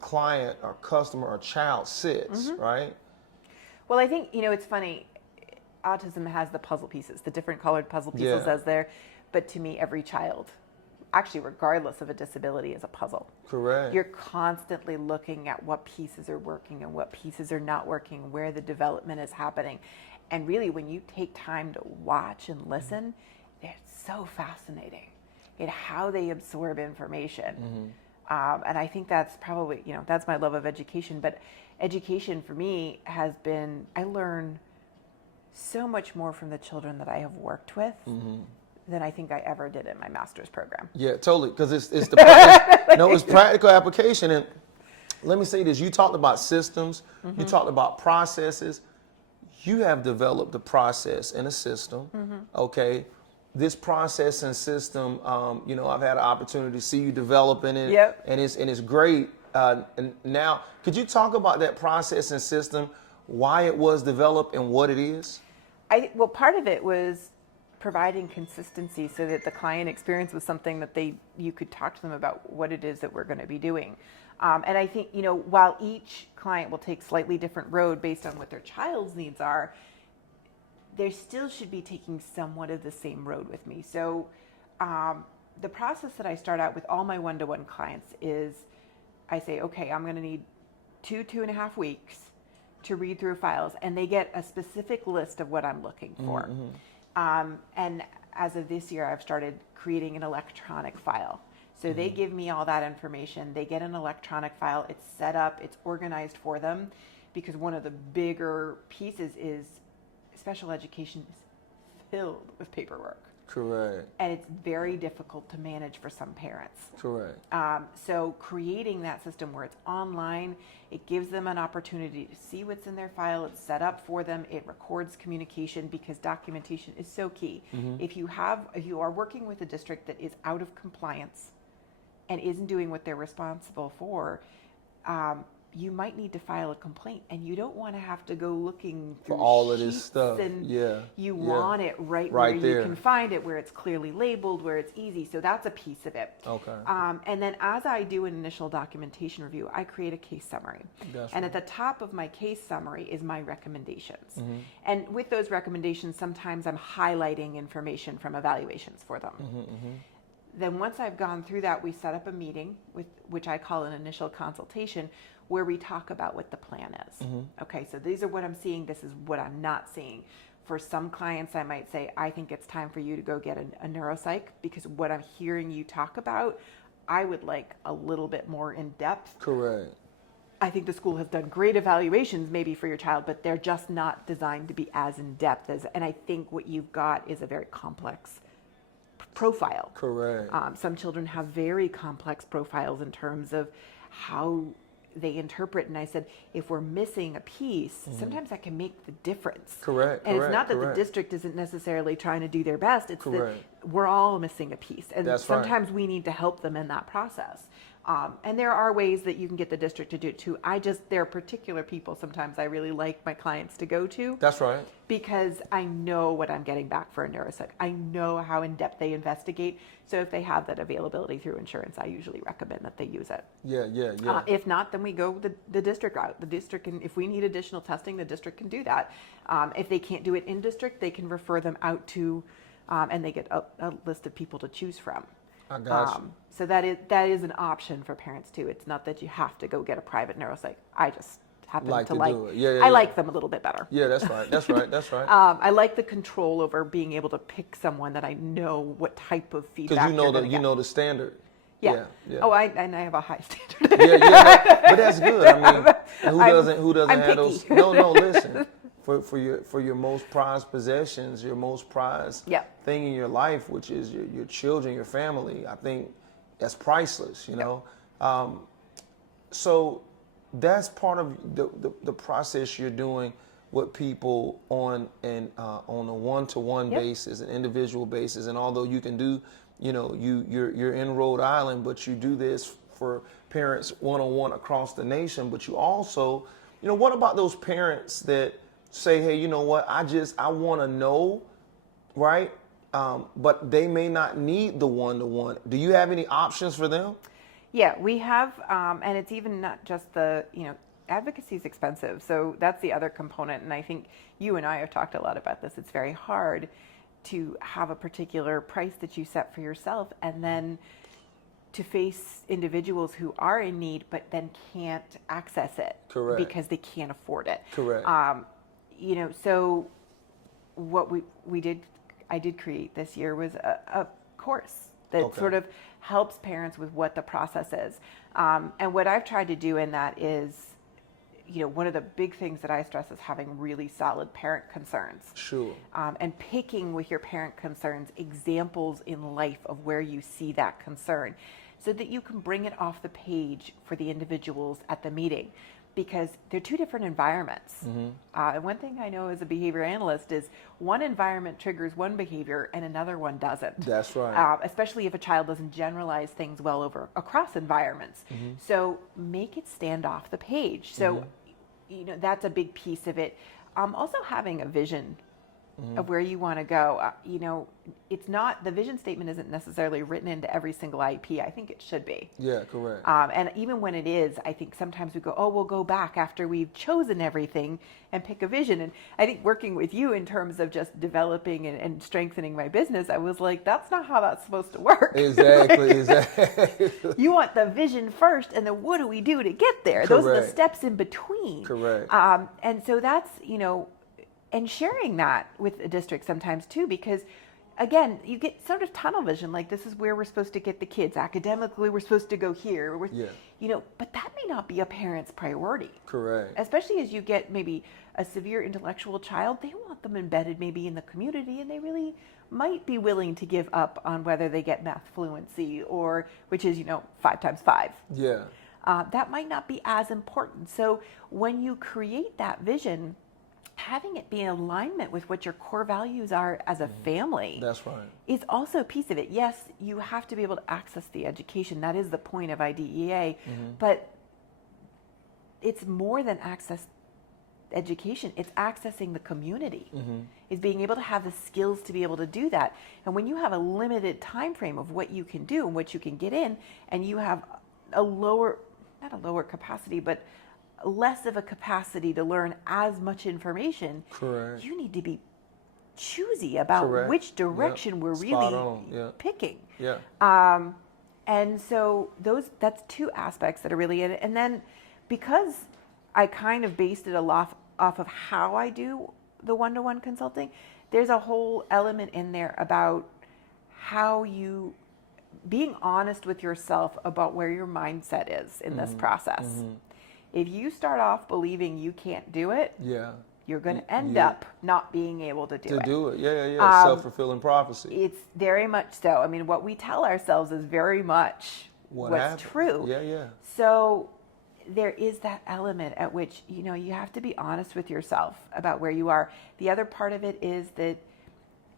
client or customer or child sits, right? Well, I think, you know, it's funny. Autism has the puzzle pieces, the different colored puzzle pieces as there. But to me, every child, actually regardless of a disability, is a puzzle. Correct. You're constantly looking at what pieces are working and what pieces are not working, where the development is happening. And really, when you take time to watch and listen, it's so fascinating. in how they absorb information. And I think that's probably, that's my love of education. But education for me has been, I learn so much more from the children that I have worked with than I think I ever did in my master's program. Yeah, totally. Because it's it's practical application. And let me say this: you talked about systems, you talked about processes. You have developed a process and a system. Okay, this process and system, I've had an opportunity to see you developing it, Yep. and it's great. And now, could you talk about that process and system, why it was developed and what it is? Well, part of it was providing consistency so that the client experience was something that you could talk to them about what it is that we're going to be doing. And I think, while each client will take slightly different road based on what their child's needs are, they still should be taking somewhat of the same road with me. So the process that I start out with all my one-to-one clients is I say, okay, I'm going to need 2.5 weeks to read through files, and they get a specific list of what I'm looking for. And as of this year, I've started creating an electronic file. So they give me all that information. They get an electronic file. It's set up. It's organized for them, because one of the bigger pieces is special education is filled with paperwork. Correct. And it's very difficult to manage for some parents. Correct. So creating that system where it's online, it gives them an opportunity to see what's in their file. It's set up for them. It records communication, because documentation is so key. If you are working with a district that is out of compliance and isn't doing what they're responsible for, you might need to file a complaint, and you don't want to have to go looking through for all of this sheets, stuff. and Yeah. you want it right where there. you can find it, where it's clearly labeled, where it's easy. So that's a piece of it. Okay. And then as I do an initial documentation review, I create a case summary. And at the top of my case summary is my recommendations. And with those recommendations, sometimes I'm highlighting information from evaluations for them. Then once I've gone through that, we set up a meeting, which I call an initial consultation, where we talk about what the plan is. Okay, so these are what I'm seeing. This is what I'm not seeing. For some clients, I might say, I think it's time for you to go get a neuropsych, because what I'm hearing you talk about, I would like a little bit more in depth. Correct. I think the school has done great evaluations maybe for your child, but they're just not designed to be as in depth and I think what you've got is a very complex profile. Correct. Some children have very complex profiles in terms of how they interpret, and I said, if we're missing a piece, sometimes that can make the difference. Correct. And it's not that the district isn't necessarily trying to do their best, it's that we're all missing a piece, and sometimes we need to help them in that process. And there are ways that you can get the district to do it too. There are particular people sometimes I really like my clients to go to. That's right. Because I know what I'm getting back for a neuropsych. I know how in depth they investigate. So if they have that availability through insurance, I usually recommend that they use it. Yeah. If not, then we go the district route. The district can, if we need additional testing, the district can do that. If they can't do it in district, they can refer them out to, and they get a list of people to choose from. I got you. So that is an option for parents too. It's not that you have to go get a private neuropsych. I just happen to like do it. I like them a little bit better. Yeah, that's right. I like the control over being able to pick someone that I know what type of feedback. Because you know the standard. Yeah. Oh, and I have a high standard. But that's good. I mean, who doesn't have those? No, listen. For your most prized possessions, your most prized thing in your life, which is your children, your family, I think that's priceless, you know. So that's part of the process you're doing with people on a one-to-one basis, an individual basis. And although you can do, you're in Rhode Island, but you do this for parents one-on-one across the nation. But you also, what about those parents that say, hey, you know what, I want to know, right? But they may not need the one-to-one. Do you have any options for them? Yeah, we have, and it's even not just advocacy is expensive. So that's the other component. And I think you and I have talked a lot about this. It's very hard to have a particular price that you set for yourself and then to face individuals who are in need but then can't access it. Correct. Because they can't afford it. Correct. So what I did create this year was a course that sort of helps parents with what the process is. And what I've tried to do in that is, one of the big things that I stress is having really solid parent concerns. Sure. And picking with your parent concerns examples in life of where you see that concern so that you can bring it off the page for the individuals at the meeting, because they're two different environments. And one thing I know as a behavior analyst is one environment triggers one behavior and another one doesn't. That's right. Especially if a child doesn't generalize things well across environments. So make it stand off the page. So, that's a big piece of it. Also having a vision of where you want to go. It's not, the vision statement isn't necessarily written into every single IEP. I think it should be. Yeah, correct. And even when it is, I think sometimes we go, we'll go back after we've chosen everything and pick a vision. And I think working with you in terms of just developing and strengthening my business, I was like, that's not how that's supposed to work. Exactly, exactly. You want the vision first, and then what do we do to get there? Correct. Those are the steps in between. Correct. And so that's, and sharing that with a district sometimes too, because again, you get sort of tunnel vision, like this is where we're supposed to get the kids. Academically, we're supposed to go here. But that may not be a parent's priority. Correct. Especially as you get maybe a severe intellectual child, they want them embedded maybe in the community, and they really might be willing to give up on whether they get math fluency or, which is, 5 times 5. Yeah. That might not be as important. So when you create that vision, having it be in alignment with what your core values are as a family. That's right. Is also a piece of it. Yes, you have to be able to access the education. That is the point of IDEA. But it's more than access education. It's accessing the community. Is being able to have the skills to be able to do that. And when you have a limited time frame of what you can do and what you can get in, and you have not a lower capacity, but less of a capacity to learn as much information, correct, you need to be choosy about correct, which direction we're really picking. And so that's two aspects that are really in it. And then because I kind of based it a lot off of how I do the one-to-one consulting, there's a whole element in there about how you being honest with yourself about where your mindset is in this process. If you start off believing you can't do it, you're going to end up not being able to do it. Self-fulfilling prophecy. It's very much so. I mean, what we tell ourselves is very much what's true. So there is that element at which, you have to be honest with yourself about where you are. The other part of it is that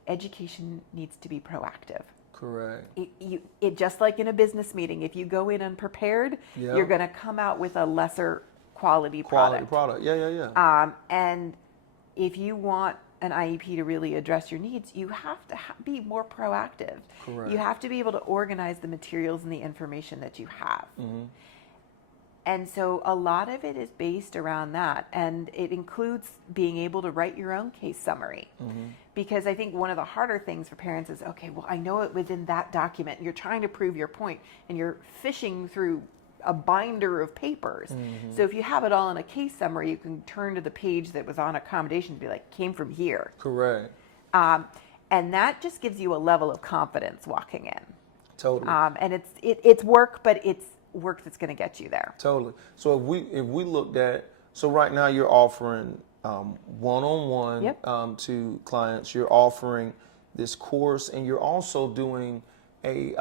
education needs to be proactive. Correct. It just like in a business meeting, if you go in unprepared, you're going to come out with a lesser quality product. And if you want an IEP to really address your needs, you have to be more proactive. Correct. You have to be able to organize the materials and the information that you have. And so a lot of it is based around that. And it includes being able to write your own case summary. Because I think one of the harder things for parents is, okay, well, I know it was in that document. You're trying to prove your point, and you're fishing through a binder of papers. So if you have it all in a case summary, you can turn to the page that was on accommodations and be like, came from here. Correct. And that just gives you a level of confidence walking in. Totally. And it's work, but it's work that's going to get you there. Totally. So if we looked at, so right now you're offering one-on-one to clients. You're offering this course, and you're also doing a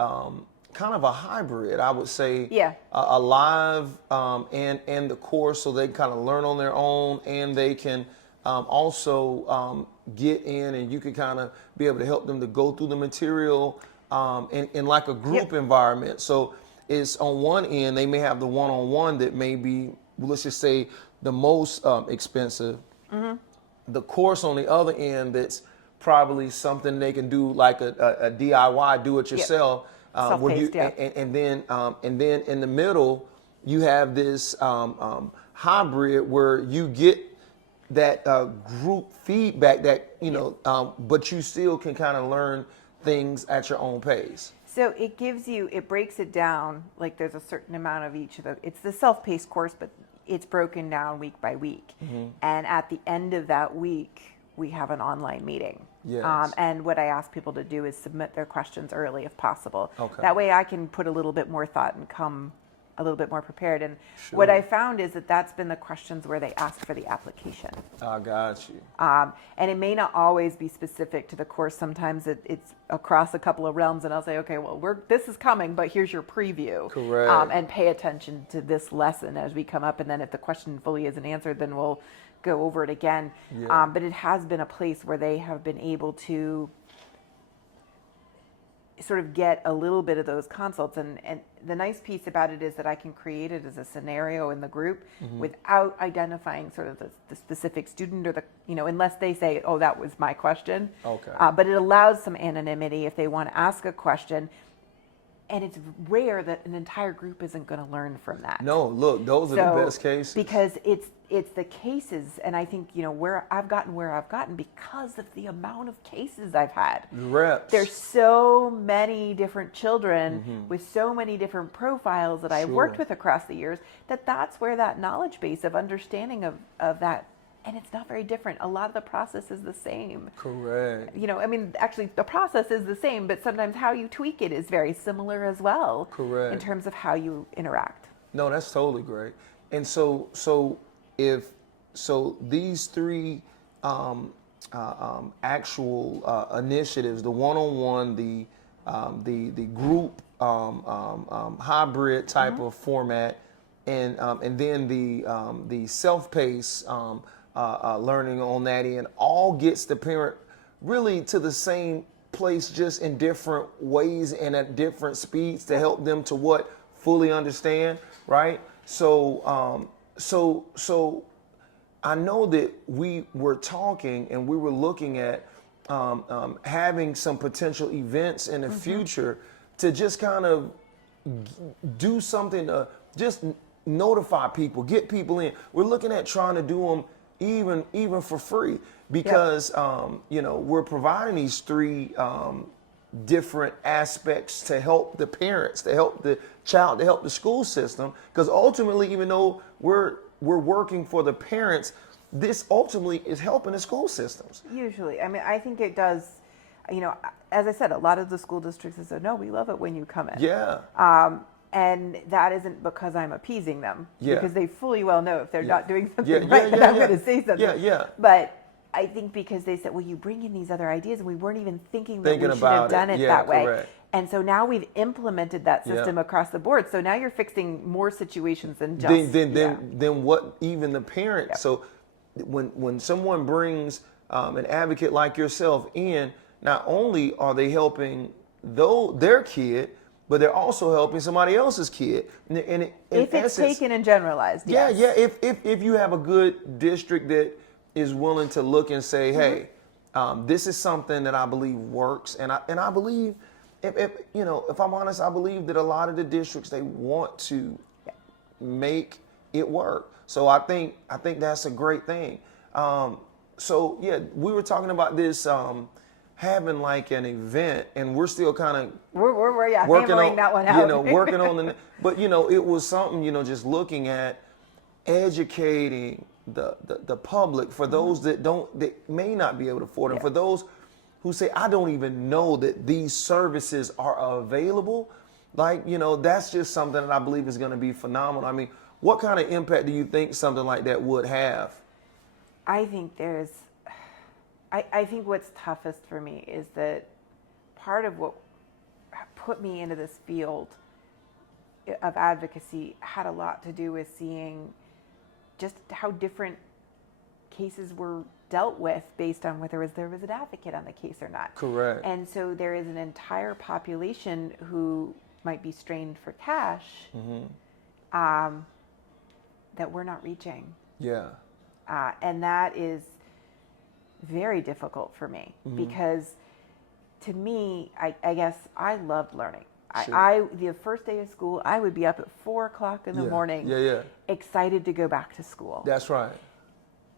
kind of a hybrid, I would say. A live and the course, so they kind of learn on their own, and they can also get in, and you can kind of be able to help them to go through the material in like a group environment. So it's on one end, they may have the one-on-one that may be, let's just say, the most expensive. The course on the other end, that's probably something they can do like a DIY, do it yourself. Self-paced, and then in the middle, you have this hybrid where you get that group feedback that, but you still can kind of learn things at your own pace. So it breaks it down, like there's a certain amount of each of it's the self-paced course, but it's broken down week by week. And at the end of that week, we have an online meeting. Yes. And what I ask people to do is submit their questions early if possible. Okay. That way I can put a little bit more thought and come a little bit more prepared. And Sure. what I found is that that's been the questions where they ask for the application. I got you. And it may not always be specific to the course. Sometimes it's across a couple of realms, and I'll say, okay, well, this is coming, but here's your preview. Correct. And pay attention to this lesson as we come up. And then if the question fully isn't answered, then we'll go over it again. Yeah. But it has been a place where they have been able to sort of get a little bit of those consults. And the nice piece about it is that I can create it as a scenario in the group without identifying sort of the specific student or unless they say, oh, that was my question. Okay. But it allows some anonymity if they want to ask a question. And it's rare that an entire group isn't going to learn from that. No, look, those are the best cases. Because it's the cases, and I think, where I've gotten because of the amount of cases I've had. Reps. There's so many different children with so many different profiles that I've worked with across the years, that's where that knowledge base of understanding of that. And it's not very different. A lot of the process is the same. Correct. Actually, the process is the same, but sometimes how you tweak it is very similar as well. Correct. In terms of how you interact. No, that's totally great. And so these three actual initiatives, the one-on-one, the group hybrid type of format, and then the self-paced learning on that end, all gets the parent really to the same place, just in different ways and at different speeds to help them to fully understand, right? So I know that we were talking and we were looking at having some potential events in the future to just kind of do something to just notify people, get people in. We're looking at trying to do them even for free because we're providing these three different aspects to help the parents, to help the child, to help the school system. Because ultimately, even though we're working for the parents, this ultimately is helping the school systems. Usually, I think it does. As I said, a lot of the school districts have said, no, we love it when you come in. Yeah. And that isn't because I'm appeasing them, because they fully well know if they're not doing something right, then I'm going to say something. Yeah. But I think because they said, well, you bring in these other ideas, and we weren't even thinking that we should have done it that way. Correct. And so now we've implemented that system across the board. So now you're fixing more situations than just than what even the parent. Yep. So when someone brings an advocate like yourself in, not only are they helping their kid, but they're also helping somebody else's kid. And if it's taken and generalized, yes. Yeah. If you have a good district that is willing to look and say, hey, this is something that I believe works, and I believe, if I'm honest, I believe that a lot of the districts, they want to make it work. So I think that's a great thing. We were talking about this. Having like an event, and we're still kind of we're working hammering on that one out. Working on the, but it was something, just looking at educating the public for those that may not be able to afford them, for those who say, I don't even know that these services are available. Like, that's just something that I believe is going to be phenomenal. What kind of impact do you think something like that would have? I think I think what's toughest for me is that part of what put me into this field of advocacy had a lot to do with seeing just how different cases were dealt with based on whether there was an advocate on the case or not. Correct. And so there is an entire population who might be strained for cash that we're not reaching. Yeah. And that is very difficult for me because to me, I guess I loved learning. Sure. The first day of school, I would be up at 4:00 in the morning, excited to go back to school. That's right.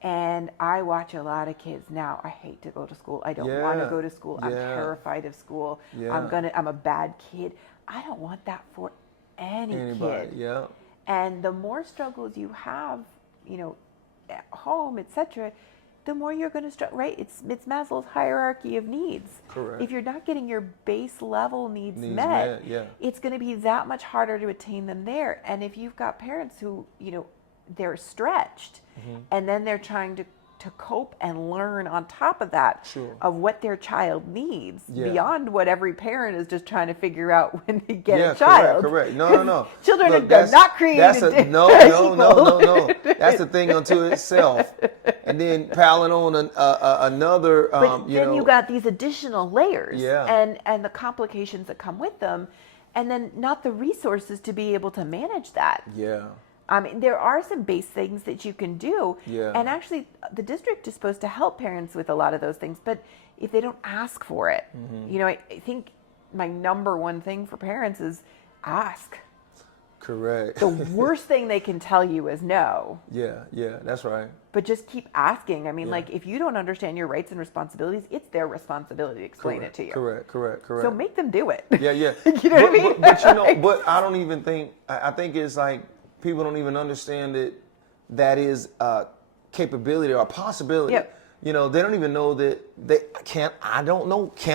And I watch a lot of kids now. I hate to go to school. I don't want to go to school. I'm terrified of school. I'm a bad kid. I don't want that for anybody. Kid. Yeah. And the more struggles you have, at home, etc., the more you're going to struggle, right? It's Maslow's hierarchy of needs. Correct. If you're not getting your base level needs met, it's going to be that much harder to attain them there. And if you've got parents who, they're stretched, and then they're trying to cope and learn on top of that of what their child needs beyond what every parent is just trying to figure out when they get a child. Correct. No. Children are not created. No. That's the thing unto itself. And then piling on another, but then you got these additional layers and the complications that come with them, and then not the resources to be able to manage that. Yeah. I mean, there are some base things that you can do. Yeah. And actually, the district is supposed to help parents with a lot of those things. But if they don't ask for it, I think my number one thing for parents is ask. Correct. The worst thing they can tell you is no. Yeah, that's right. But just keep asking. I mean, like, if you don't understand your rights and responsibilities, it's their responsibility to explain it to you. Correct. So make them do it. Yeah. You know what I mean? But I don't even think, I think it's like, people don't even understand that is a capability or a possibility. Yep. They don't even know that can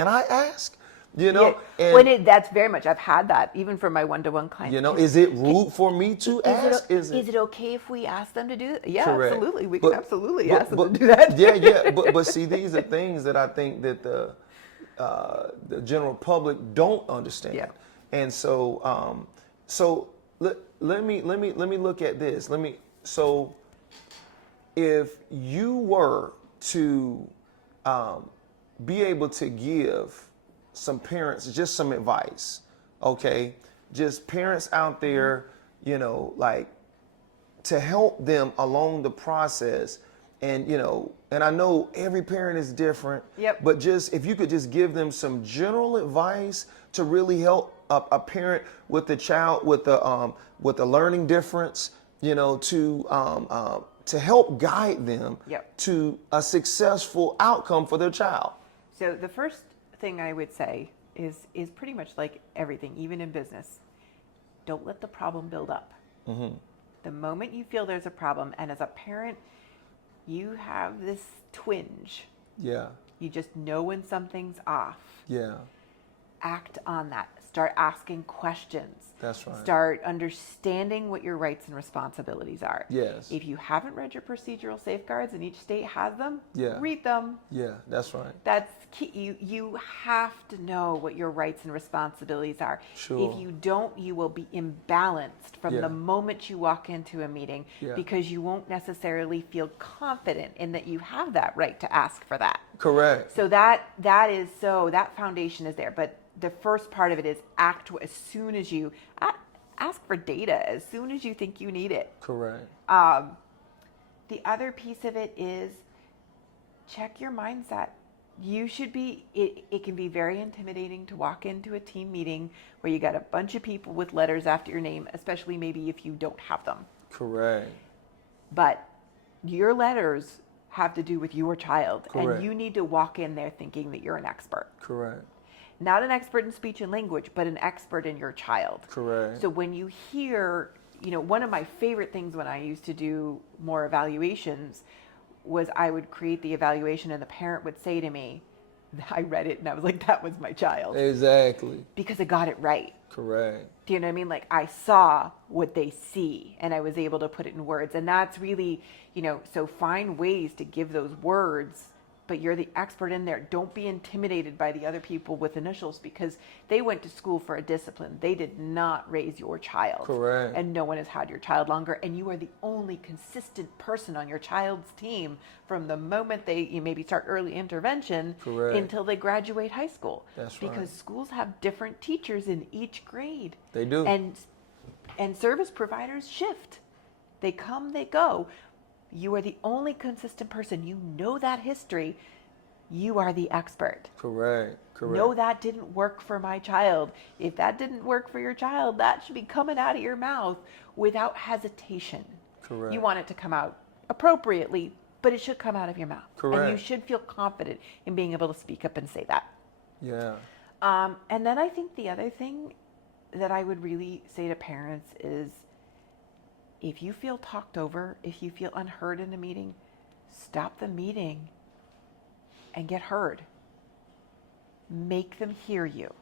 I ask? Yeah. And that's very much, I've had that even for my one-to-one clients. Is it rude for me to ask? Is it okay if we ask them to do that? Yeah, Correct. absolutely. We can absolutely ask them to do that. Yeah. But see, these are things that I think that the general public don't understand. Yeah. And so let me look at this. So if you were to be able to give some parents just some advice, okay? Just parents out there, like, to help them along the process, and and I know every parent is different. Yep. But just if you could just give them some general advice to really help a parent with the child with the learning difference, to help guide them to a successful outcome for their child. So the first thing I would say is pretty much like everything, even in business. Don't let the problem build up. Mm-hmm. The moment you feel there's a problem, and as a parent, you have this twinge. Yeah. You just know when something's off. Yeah. Act on that. Start asking questions. That's right. Start understanding what your rights and responsibilities are. Yes. If you haven't read your procedural safeguards, and each state has them, Yeah. read them. Yeah, that's right. That's key. You have to know what your rights and responsibilities are. Sure. If you don't, you will be imbalanced from Yeah. the moment you walk into a meeting, Yeah. because you won't necessarily feel confident in that you have that right to ask for that. Correct. So that foundation is there. But the first part of it is act as soon as you ask for data as soon as you think you need it. Correct. The other piece of it is check your mindset. You should be, it can be very intimidating to walk into a team meeting where you got a bunch of people with letters after your name, especially maybe if you don't have them. Correct. But your letters have to do with your child. Correct. And you need to walk in there thinking that you're an expert. Correct. Not an expert in speech and language, but an expert in your child. Correct. So when you hear, one of my favorite things when I used to do more evaluations was I would create the evaluation and the parent would say to me, I read it and I was like, that was my child. Exactly. Because I got it right. Correct. Do you know what I mean? Like, I saw what they see and I was able to put it in words. And that's really, so find ways to give those words, but you're the expert in there. Don't be intimidated by the other people with initials, because they went to school for a discipline. They did not raise your child. Correct. And no one has had your child longer. And you are the only consistent person on your child's team from the moment you maybe start early intervention Correct. until they graduate high school. That's right. Because schools have different teachers in each grade. They do. And service providers shift. They come, they go. You are the only consistent person. You know that history. You are the expert. Correct. No, that didn't work for my child. If that didn't work for your child, that should be coming out of your mouth without hesitation. Correct. You want it to come out appropriately, but it should come out of your mouth. Correct. And you should feel confident in being able to speak up and say that. Yeah. And then I think the other thing that I would really say to parents is, if you feel talked over, if you feel unheard in a meeting, stop the meeting and get heard. Make them hear you.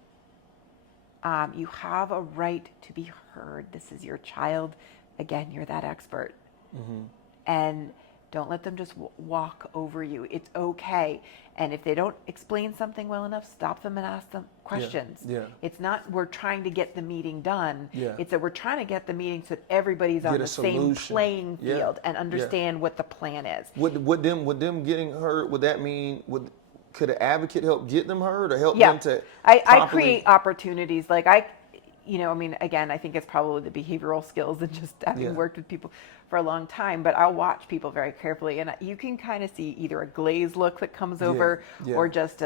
You have a right to be heard. This is your child. Again, you're that expert. Mm-hmm. And don't let them just walk over you. It's okay. And if they don't explain something well enough, stop them and ask them questions. Yeah. It's not we're trying to get the meeting done. Yeah. It's that we're trying to get the meeting so that everybody's on the same playing field and understand what the plan is. Would them getting heard, would that mean, could an advocate help get them heard or help them to I create opportunities. Like again, I think it's probably the behavioral skills and just having worked with people for a long time, but I'll watch people very carefully, and you can kind of see either a glazed look that comes over or just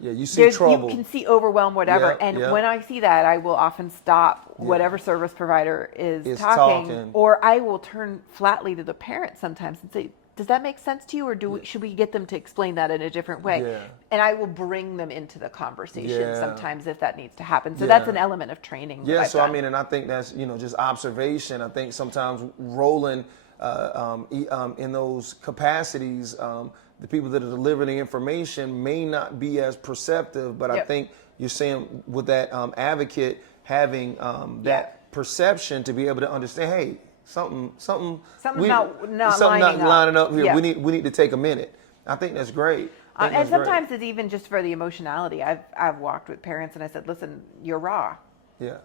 you see trouble. You can see overwhelm, whatever. When I see that, I will often stop whatever service provider is talking, or I will turn flatly to the parent sometimes and say, does that make sense to you, or should we get them to explain that in a different way? Yeah. And I will bring them into the conversation sometimes if that needs to happen. So that's an element of training. Yeah, so I mean, and I think that's, just observation. I think sometimes rolling in those capacities, the people that are delivering the information may not be as perceptive, but I think you're saying with that advocate having that perception to be able to understand, hey, something's not lining up here. We need to take a minute. I think that's great. And sometimes it's even just for the emotionality. I've walked with parents and I said, listen, you're raw. Yeah.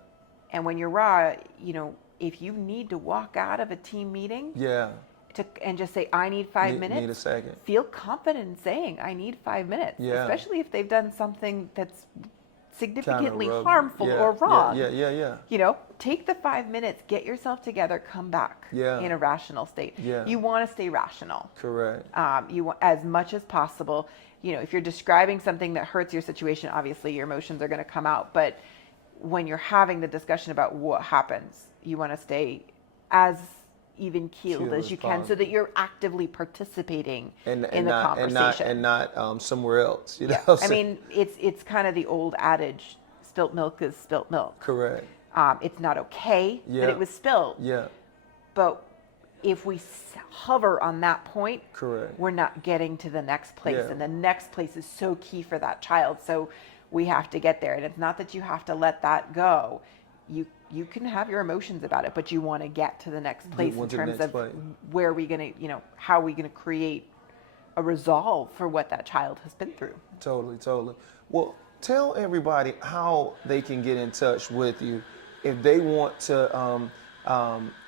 And when you're raw, if you need to walk out of a team meeting, and just say, I need 5 minutes. Need a second. Feel confident in saying, I need 5 minutes. Yeah. Especially if they've done something that's significantly harmful or wrong. Yeah. Take the 5 minutes, get yourself together, come back in a rational state. Yeah. You want to stay rational. Correct. You want, as much as possible. If you're describing something that hurts your situation, obviously your emotions are going to come out. But when you're having the discussion about what happens, you want to stay as even keeled as you can, so that you're actively participating in the conversation and not somewhere else. I mean, it's kind of the old adage: spilt milk is spilt milk. Correct. It's not okay that it was spilled. Yeah. But if we hover on that point, correct, we're not getting to the next place, and the next place is so key for that child. So we have to get there, and it's not that you have to let that go. You can have your emotions about it, but you want to get to the next place in terms of where are we going to, how are we going to create a resolve for what that child has been through. Totally. Well, tell everybody how they can get in touch with you if they want to,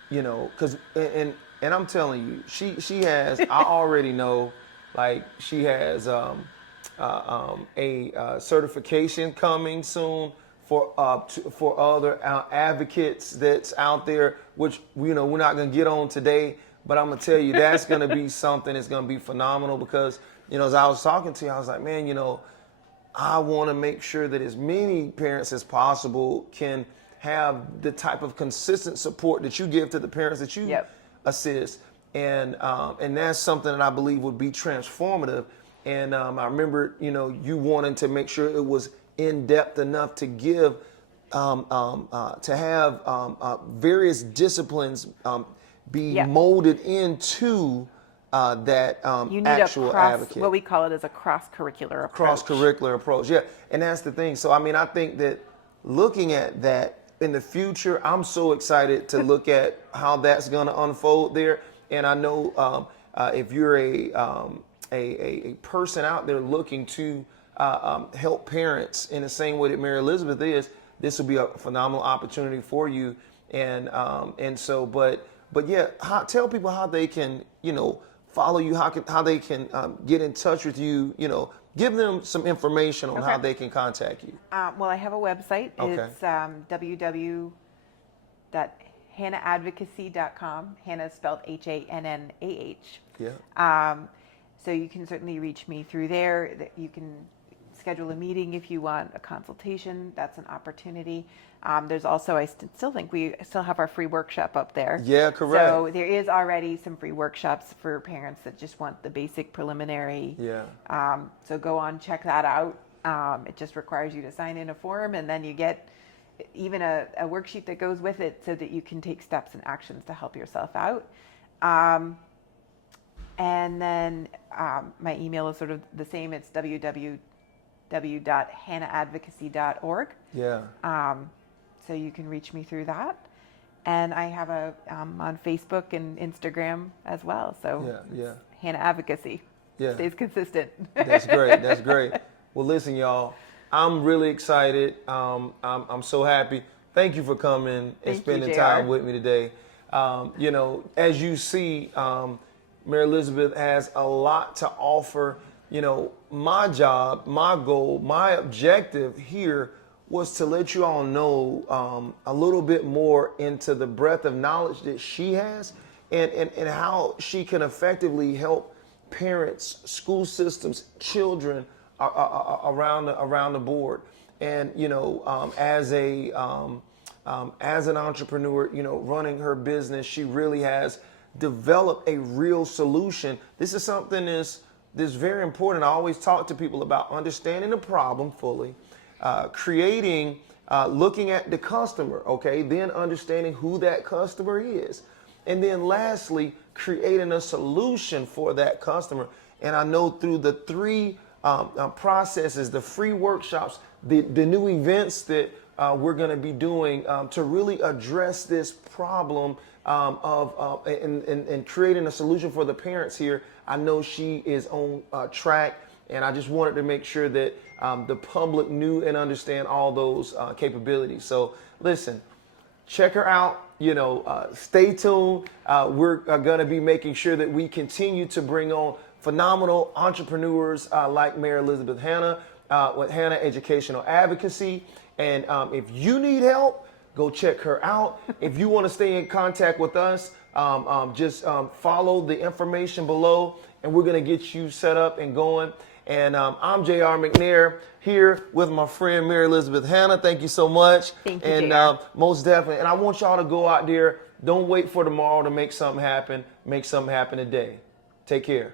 because, and I'm telling you, she has, I already know, like she has a certification coming soon for other advocates that's out there, which we're not going to get on today, but I'm going to tell you that's going to be something that's going to be phenomenal, because as I was talking to you, I was like, man, I want to make sure that as many parents as possible can have the type of consistent support that you give to the parents that you assist, and that's something that I believe would be transformative. And I remember you wanting to make sure it was in depth enough to give to have various disciplines be molded into that you need actual advocate. What we call it is a cross-curricular approach. Cross-curricular approach, yeah. And that's the thing. So, I mean, I think that looking at that in the future, I'm so excited to look at how that's going to unfold there. And I know if you're a person out there looking to help parents in the same way that Mary Elisabeth is, this will be a phenomenal opportunity for you. And so, but yeah, tell people how they can, follow you, how they can get in touch with you, give them some information on how they can contact you. Well, I have a website. It's www.hannaadvocacy.com. Hannah is spelled Hannah. Yeah. So you can certainly reach me through there. You can schedule a meeting if you want a consultation. That's an opportunity. There's also, I still think we still have our free workshop up there. Yeah, correct. So there is already some free workshops for parents that just want the basic preliminary. Yeah. So go on, check that out. It just requires you to sign in a form, and then you get even a worksheet that goes with it so that you can take steps and actions to help yourself out. And then my email is sort of the same. It's www.hannahadvocacy.org. Yeah. So you can reach me through that. And I have on Facebook and Instagram as well. So yeah. Hannah Advocacy. Yeah. Stays consistent. That's great. That's great. Well, listen, y'all, I'm really excited. I'm so happy. Thank you for coming and spending time with me today. You know, as you see, Mary Elisabeth has a lot to offer. You know, my job, my goal, my objective here was to let you all know a little bit more into the breadth of knowledge that she has and how she can effectively help parents, school systems, children around the board. And, you know, as an entrepreneur, you know, running her business, she really has developed a real solution. This is something that's very important. I always talk to people about understanding the problem fully, creating, looking at the customer, okay, then understanding who that customer is. And then lastly, creating a solution for that customer. And I know through the three processes, the free workshops, the new events that we're going to be doing to really address this problem and creating a solution for the parents here, I know she is on track. And I just wanted to make sure that the public knew and understand all those capabilities. So listen, check her out. You know, stay tuned. We're going to be making sure that we continue to bring on phenomenal entrepreneurs like Mary Elisabeth Hannah with Hannah Educational Advocacy. And if you need help, go check her out. If you want to stay in contact with us, just follow the information below, and we're going to get you set up and going. And I'm J.R. McNair here with my friend Mary Elisabeth Hannah. Thank you so much. Thank you, and most definitely. And I want y'all to go out there. Don't wait for tomorrow to make something happen. Make something happen today. Take care.